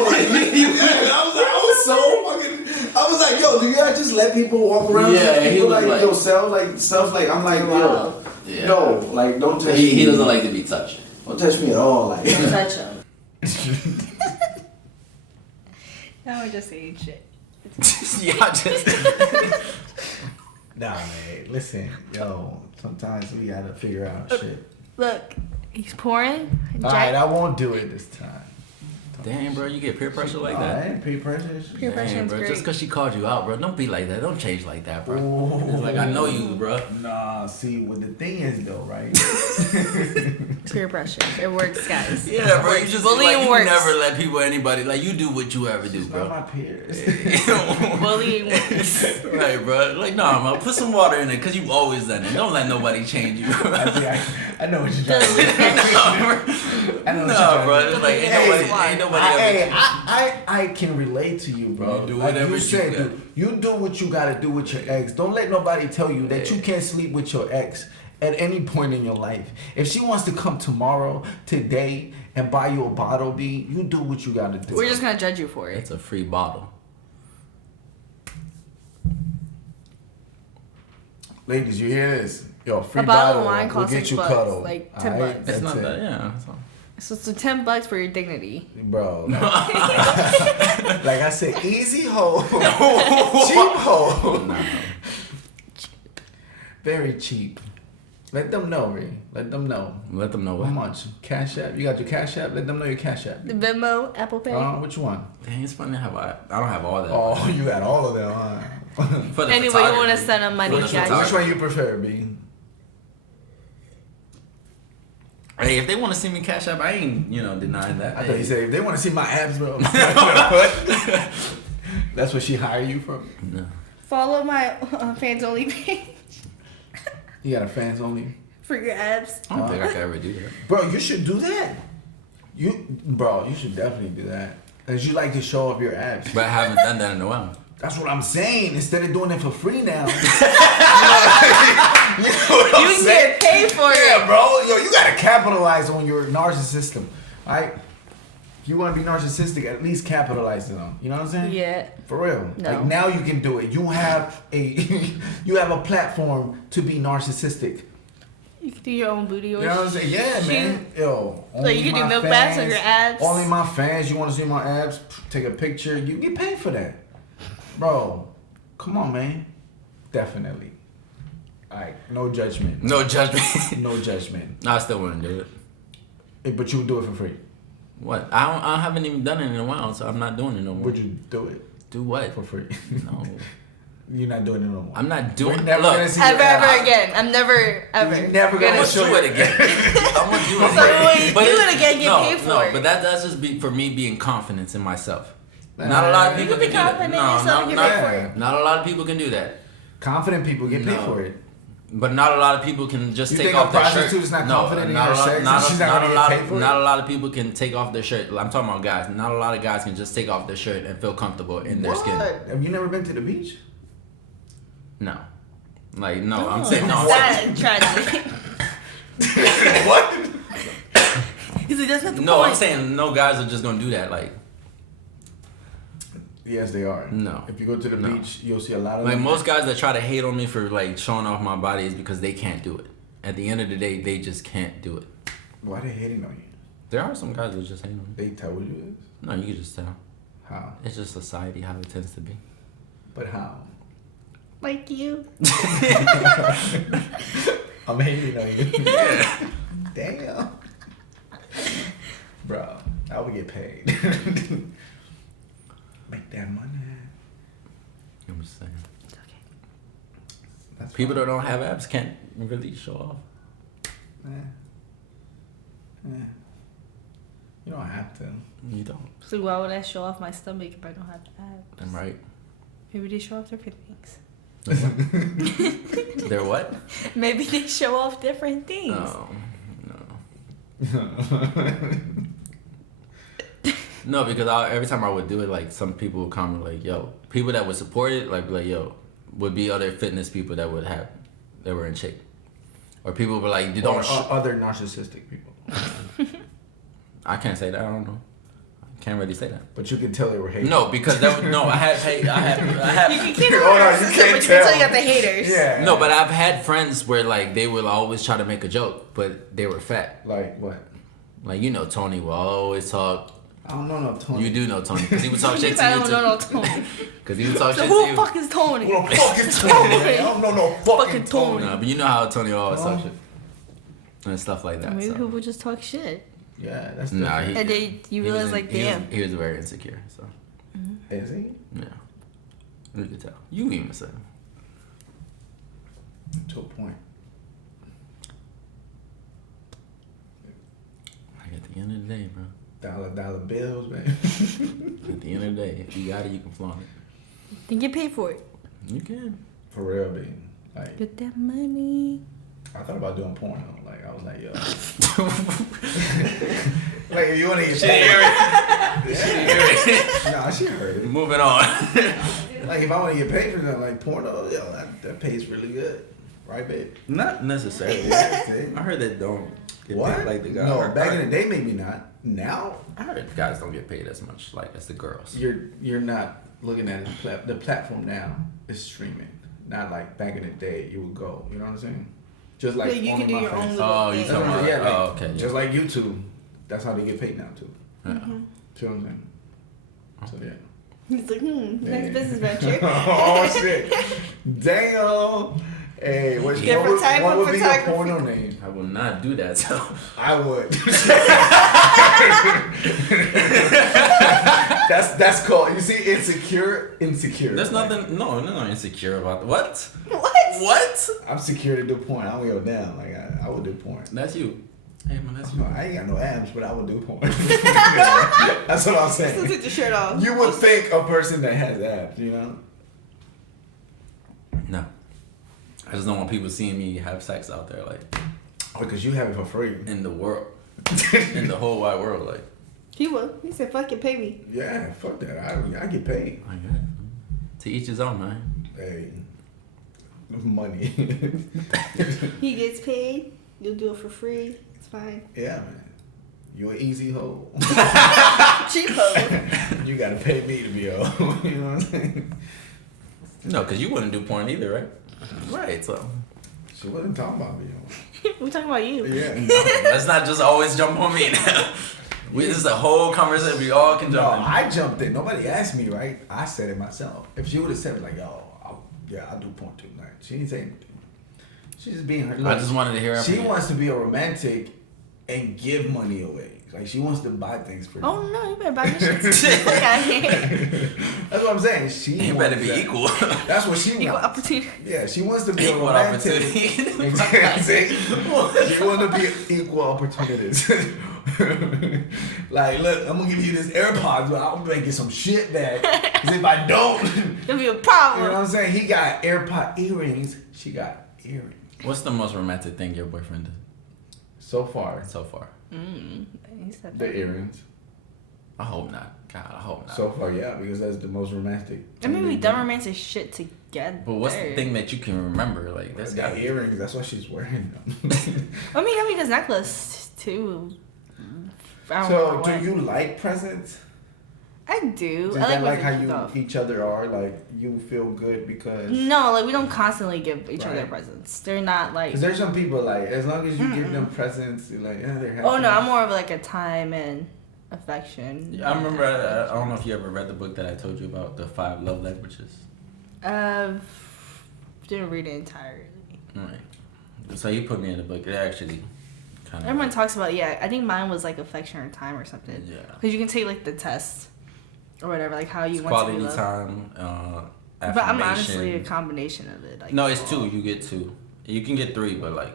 I was like, yo, do you guys just let people walk around? Yeah, people he was like, like, yo, sell like stuff. Like, I'm like, yo, no, like, don't touch me. He doesn't like to be touched. Don't touch me at all. Like, Don't touch him. Now we're just saying shit. Y'all just. Nah, man. Listen, yo. Sometimes we gotta figure out shit. Look, he's pouring. All right, I won't do it this time. Damn, bro, you get peer pressure like that? I ain't peer pressure. Peer pressure Damn, is bro, great. just because she called you out, bro, don't be like that. Don't change like that, bro. Ooh. It's like, I know you, bro. Nah, see, what the thing is though, right? Peer pressure. It works, guys. Yeah, bro, you just Bullying like, you works. never let people, anybody, like, you do what you ever do, Not bro. my peers. Bullying works. Right, bro. Like, nah, man, put some water in it, because you've always done it. Don't let nobody change you, bro. I know what you're trying to do. I know what you're Nah, trying bro. to do. It's like, ain't nobody Hey, ever. I can relate to you, bro. You do like whatever you you said, got. dude, you do what you gotta do with your ex. Don't let nobody tell you that you can't sleep with your ex at any point in your life. If she wants to come tomorrow, today, and buy you a bottle, B, you do what you gotta do. We're just gonna judge you for it. It's a free bottle. Ladies, you hear this? Yo, free A bottle bottle of wine will costs get you $6, cuddled. like $10. Alright? It's That's not it. that, yeah. So it's $10 for your dignity. Bro, like I said, easy hoe, cheap hoe. Nah. Very cheap. Let them know, Ree. Let them know. Let them know How what. much? Cash App? You got your Cash App? Let them know your Cash App. The Venmo, Apple Pay. What you want? Dang, it's funny how I don't have all that. Oh, you got all of them, huh? For the Anyway, you want to photography. send them money, Which guys. Which one you prefer, B? Hey, if they want to see me cash up, I ain't, denying that. I thought you said if they want to see my abs, bro. That's what she hire you from? No. Follow my fans only page You got a fans only? for your abs. I don't think I could ever do that. Bro, you should do that. You should definitely do that. Because you like to show off your abs. But I haven't done that in a while. That's what I'm saying. Instead of doing it for free now. you You can get paid for Yeah, it. bro. Yo, you gotta capitalize on your narcissism, right? If you want to be narcissistic, at least capitalize it on. You know what I'm saying? Yeah. For real. No. Like now you can do it. You have a platform to be narcissistic. You can do your own booty or You know what I'm saying? Yeah, shoot. man. Yo, So you can do milk baths on your abs. Only my fans. You want to see my abs? Take a picture. You get paid for that, bro. Come on, man. Definitely. All right. No judgment. No judgment. No judgment. No, I still wouldn't do it. But you would do it for free. What? I haven't even done it in a while, so I'm not doing it no more. Would you do it Do what? for free? No. You're not doing it no more. I'm not doing We're it. never Look, gonna see Ever, your abs. ever again. I'm never, ever. You're never I'm gonna gonna show do it again. I'm gonna do it So again. when you But do it- it again, get paid for no, it. but that's just for me being confident in myself. Not a lot of You people can be can do that. confident in No, yourself and get paid for it. not a lot of people can do that. Confident people get paid No. for it. But not a lot of people can just You take think off a their shirt. prostitute is not confident in her sex and she's not gonna get paid for it? Not a lot of people can take off their shirt. I'm talking about guys. Not a lot of guys can just take off their shirt and feel comfortable in their skin. Have you never been to the beach? No. Like, no, I'm saying no. That's tragic. What? Because that's not the No, point. I'm saying no guys are just gonna do that. Like, Yes, they are. No. If you go to the No. beach, you'll see a lot of like them. most guys that try to hate on me for like showing off my body is because they can't do it. At the end of the day, they just can't do it. Why they hating on you? There are some guys that just hate on me. They told you this? No, you can just tell. How? It's just society how it tends to be. But how? Like you. I'm hating on you. Damn. Bro, I would get paid. Make that money. I'm just saying. Okay. That's People fine. that don't have abs can't really show off. You don't have to. You don't. So why would I show off my stomach if I don't have abs? I'm right. Maybe they show off different things. They're what? Maybe they show off different things. Oh, no. No, because every time I would do it, like some people would comment like, "Yo," people that would support it, like, "Yo," would be other fitness people that were in shape, or people were like, "You Or don't." other narcissistic people. I can't say that. I don't know. I can't really say that. But you can tell they were hating. No, because I had. You can keep it Hold on, on you but can't you can tell tell. you got the haters. Yeah. No, but I've had friends where like they would always try to make a joke, but they were fat. Like what? Like Tony will always talk. I don't know no Tony. You do know Tony because he would talk shit I to you don't too. know no Tony. Because he would talk So shit who to the you. fuck is Tony? Who the fuck is Tony? Man? I don't know no fucking Fucking Tony. Tony. No, but you know how Tony always talk Oh. shit and stuff like that. Maybe So. people just talk shit. Yeah, that's Nah, different. And you he realize was like, he was- damn. he was very insecure. So Is he? yeah, you could tell. You even say. To a point. Like at the end of the day, bro. Dollar bills, man. At the end of the day, if you got it, you can flaunt it. Then get paid for it. You can. For real, B. Like, Get that money. I thought about doing porno. Like, I was like, yo. Like, if you want to get paid. Nah, she heard it. Moving on. Like, if I want to get paid for something like porno, yo, that pays really good. Right, babe? Not necessarily. Yeah, I heard that don't get what? paid like the guys. No, back in the day, maybe not. Now, I heard guys don't get paid as much like as the girls. you're not looking at it. The platform now is streaming. Not like back in the day, you would go. You know what I'm saying? Just like Yeah, you on can do your own face. little Oh, you thing. talking about? Yeah, like, Oh, okay. Just like YouTube. That's how they get paid now too. Yeah. See what I'm saying? So yeah. He's like, next Yeah. business venture. Oh shit! Damn. Hey, what Different would, type what of would be your photography. porno name? I will not do that. So I would. that's called. You see, insecure. there's nothing. No, not insecure about what. What? What? I'm secure to do porn. I don't go down. Like I would do porn. That's you. Hey man, that's you. No, I ain't got no abs, but I would do porn. That's what I'm So saying. take your shirt off. You would think a person that has abs, you know? No. I just don't want people seeing me have sex out there, like Oh, because you have it for free. in the world, in the whole wide world, like. He will. He said, fucking pay me. Yeah, fuck that. I get paid. I guess. To each his own, man. Hey, money. He gets paid. You'll do it for free. It's fine. Yeah, man. You an easy hoe. Cheap hoe. You gotta pay me to be a hoe. You know what I'm saying? No, because you wouldn't do porn either, right? Right. So She wasn't talking about me. We're talking about you. Yeah. let's not just always jump on me now. This is a whole conversation we all can No, jump in. I jumped in. Nobody asked me, right? I said it myself. If she would have said it like, yo, I'll do porn too. Like, she didn't say anything. She's just being her. I just wanted to hear her She opinion. wants to be a romantic and give money away. Like, she wants to buy things for you. Oh no, you better buy me shit. Fuck out here. That's what I'm saying. She You better wants be that. equal. That's what she Equal wants. opportunity. Yeah, she wants to be a Equal romantic. opportunity. Exactly. She want to be equal opportunities. Like, look, I'm gonna give you this AirPods, but I'm making some shit back. Cause if I don't, It'll be a you know problem. what I'm saying? He got AirPod earrings. She got earrings. What's the most romantic thing your boyfriend did So far, so far? He said the that. earrings. I hope not. God, I hope not. So far, yeah, because that's the most romantic. I mean, we thing done romantic shit together. But what's the thing that you can remember? Like, that's The got to earrings. That's why she's wearing them. I mean, he got me this necklace too. I don't So, remember do when. you like presents? I do. Is I that like when how they you keep off. each other are? Like you feel good because. No, like we don't constantly give each other Right. presents. They're not like. Because there's some people like as long as you give them presents, you're like yeah, they're happy. Oh no, I'm more of like a time and affection. Yeah, I remember. I don't know if you ever read the book that I told you about, the 5 love languages. Didn't read it entirely. Right. So you put me in the book. It actually kind of. Everyone talks about I think mine was like affection or time or something. Yeah. Because you can take like the test or whatever, like how you It's want to be quality loved. time. But I'm honestly a affirmation. combination of it. Like, No, it's 2. You get 2. You can get 3, but like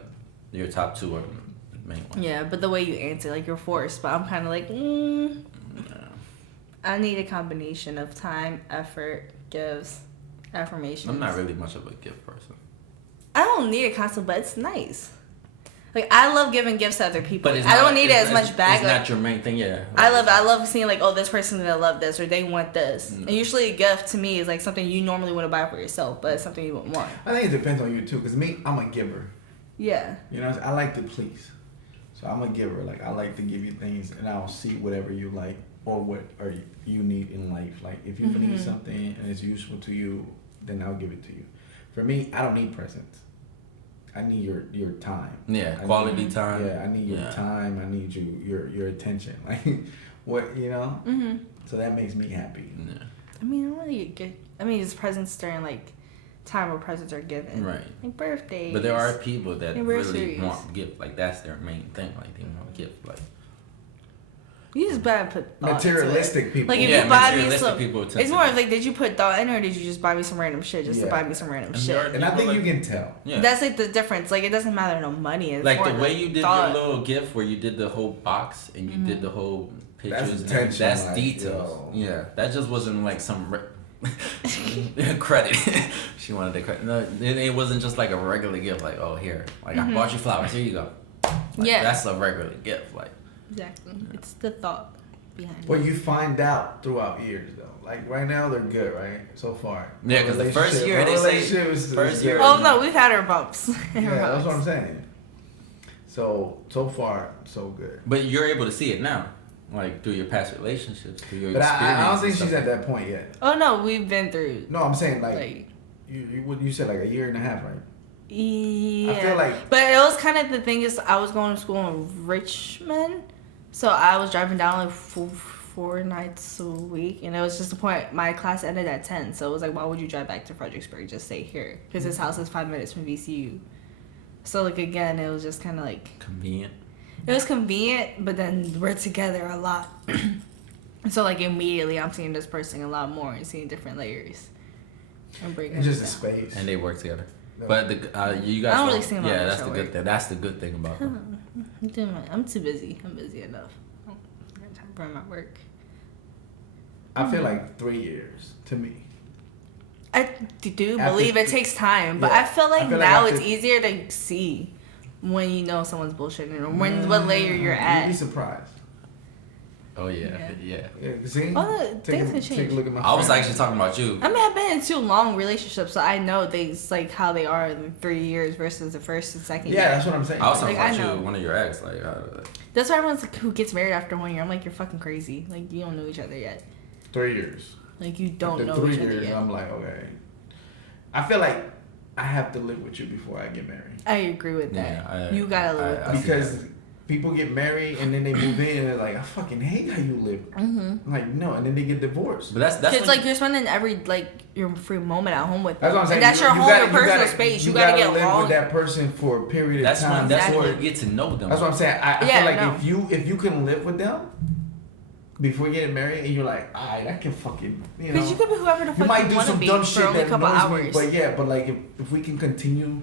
your top 2 are the main ones. Yeah, but the way you answer, like you're forced. But I'm kind of like, Yeah. I need a combination of time, effort, gifts, affirmations. I'm not really much of a gift person. I don't need it constant, but it's nice. Like I love giving gifts to other people. But it's I don't not- need it it's- as much back. It's Like, not your main thing, yeah. I love seeing like, oh, this person's gonna love this or they want this. And usually a gift to me is like something you normally want to buy for yourself, but it's something you wouldn't want. I think it depends on you too. Because me, I'm a giver. Yeah. You know, I like to please. So I'm a giver. Like I like to give you things, and I'll see whatever you like or what or you need in life. Like if you need something and it's useful to you, then I'll give it to you. For me, I don't need presents. I need your time. Yeah, I quality need- time. Yeah, I need your Yeah. time. I need your attention. Like what you know. Mm-hmm. So that makes me happy. Yeah. I mean, I don't really get. I mean, it's presents during like time where presents are given. Right. Like birthdays. But there are people that really Anniversaries. want a gift. Like that's their main thing. Like they want a gift. Like You just gotta put thought into it. Materialistic people. Like if Yeah, you buy me materialistic some, people tend it's to more do. of like, did you put thought in or did you just buy me some random shit just to Yeah. buy me some random And shit? there are And I think people you can tell. yeah. That's like the difference. Like it doesn't matter no money. It's Like more the way you did thought. your little gift where you did the whole box and you did the whole pictures That's and attention, everything, that's like, details. yo. Yeah. That just wasn't like some credit. She wanted the credit. No, it wasn't just like a regular gift like, oh here. Like I bought you flowers, here you go. Like, Yeah. That's a regular gift. Like Exactly. It's the thought behind Well, it. you find out throughout years though. Like right now they're good, right? So far. Yeah, 'cause the first Relationship- year our they say- relationship is first good. year- Oh no, we've had our bumps. Yeah, that's what I'm saying. So far so good. but you're able to see it now. Like through your past relationships, through your But I don't think experience and she's stuff. at that point yet. Oh no, we've been through. No, I'm saying like, Like you said like a year and a half, right? yeah. I feel like- but it was kind of the thing is I was going to school in Richmond, so I was driving down like four nights a week, and it was just the point my class ended at 10, so it was like, why would you drive back to Fredericksburg? Just stay here because his house is 5 minutes from VCU. So like again, it was just kind of like Convenient. it was convenient, but then we're together a lot. So like immediately I'm seeing this person a lot more and seeing different layers. And breaking It's just it a down. space. And they work together. No. But you guys I don't really don't- see them on yeah, the that's show the good work. thing. That's the good thing about them. I'm too busy. I'm busy enough. I don't have time for my work. I feel like 3 years to me. I do After- believe it takes time, but Yeah. I feel like I feel like now after- it's easier to see when you know someone's bullshitting or what layer you're You'd be at. surprised. Oh yeah. Yeah. Yeah, see? Oh, Take things a, can take change. a look at my I was friend. actually talking about you. I mean, I've been in 2 long relationships, so I know things like how they are in 3 years versus the first and second Yeah, year. that's what I'm saying. I was talking Like, I about know. you, one of your ex. Like, That's why everyone's like, who gets married after 1 year? I'm like, you're fucking crazy. Like, you don't know each other yet. 3 years. Like, you don't After know 3 each other years, yet. I'm like, okay. I feel like I have to live with you before I get married. I agree with that. Yeah, you gotta live with I that. see Because people get married and then they move in and they're like, I fucking hate how you live. Mm-hmm. I'm like, no, and then they get divorced. But that's It's when- like you're spending every like your free moment at home with them. That's what I'm saying. And that's You- your you home, gotta- your personal gotta- space. You gotta get live along. with that person for a period that's of time. when that's Exactly. when you get to know them. That's what I'm saying. I Yeah, feel like no. if you can live with them before getting married, and you're like, alright, I can fucking, you know. Because you could be whoever the You fuck might you do want to some be dumb for shit only a that couple annoys hours. me, but yeah, but like if we can continue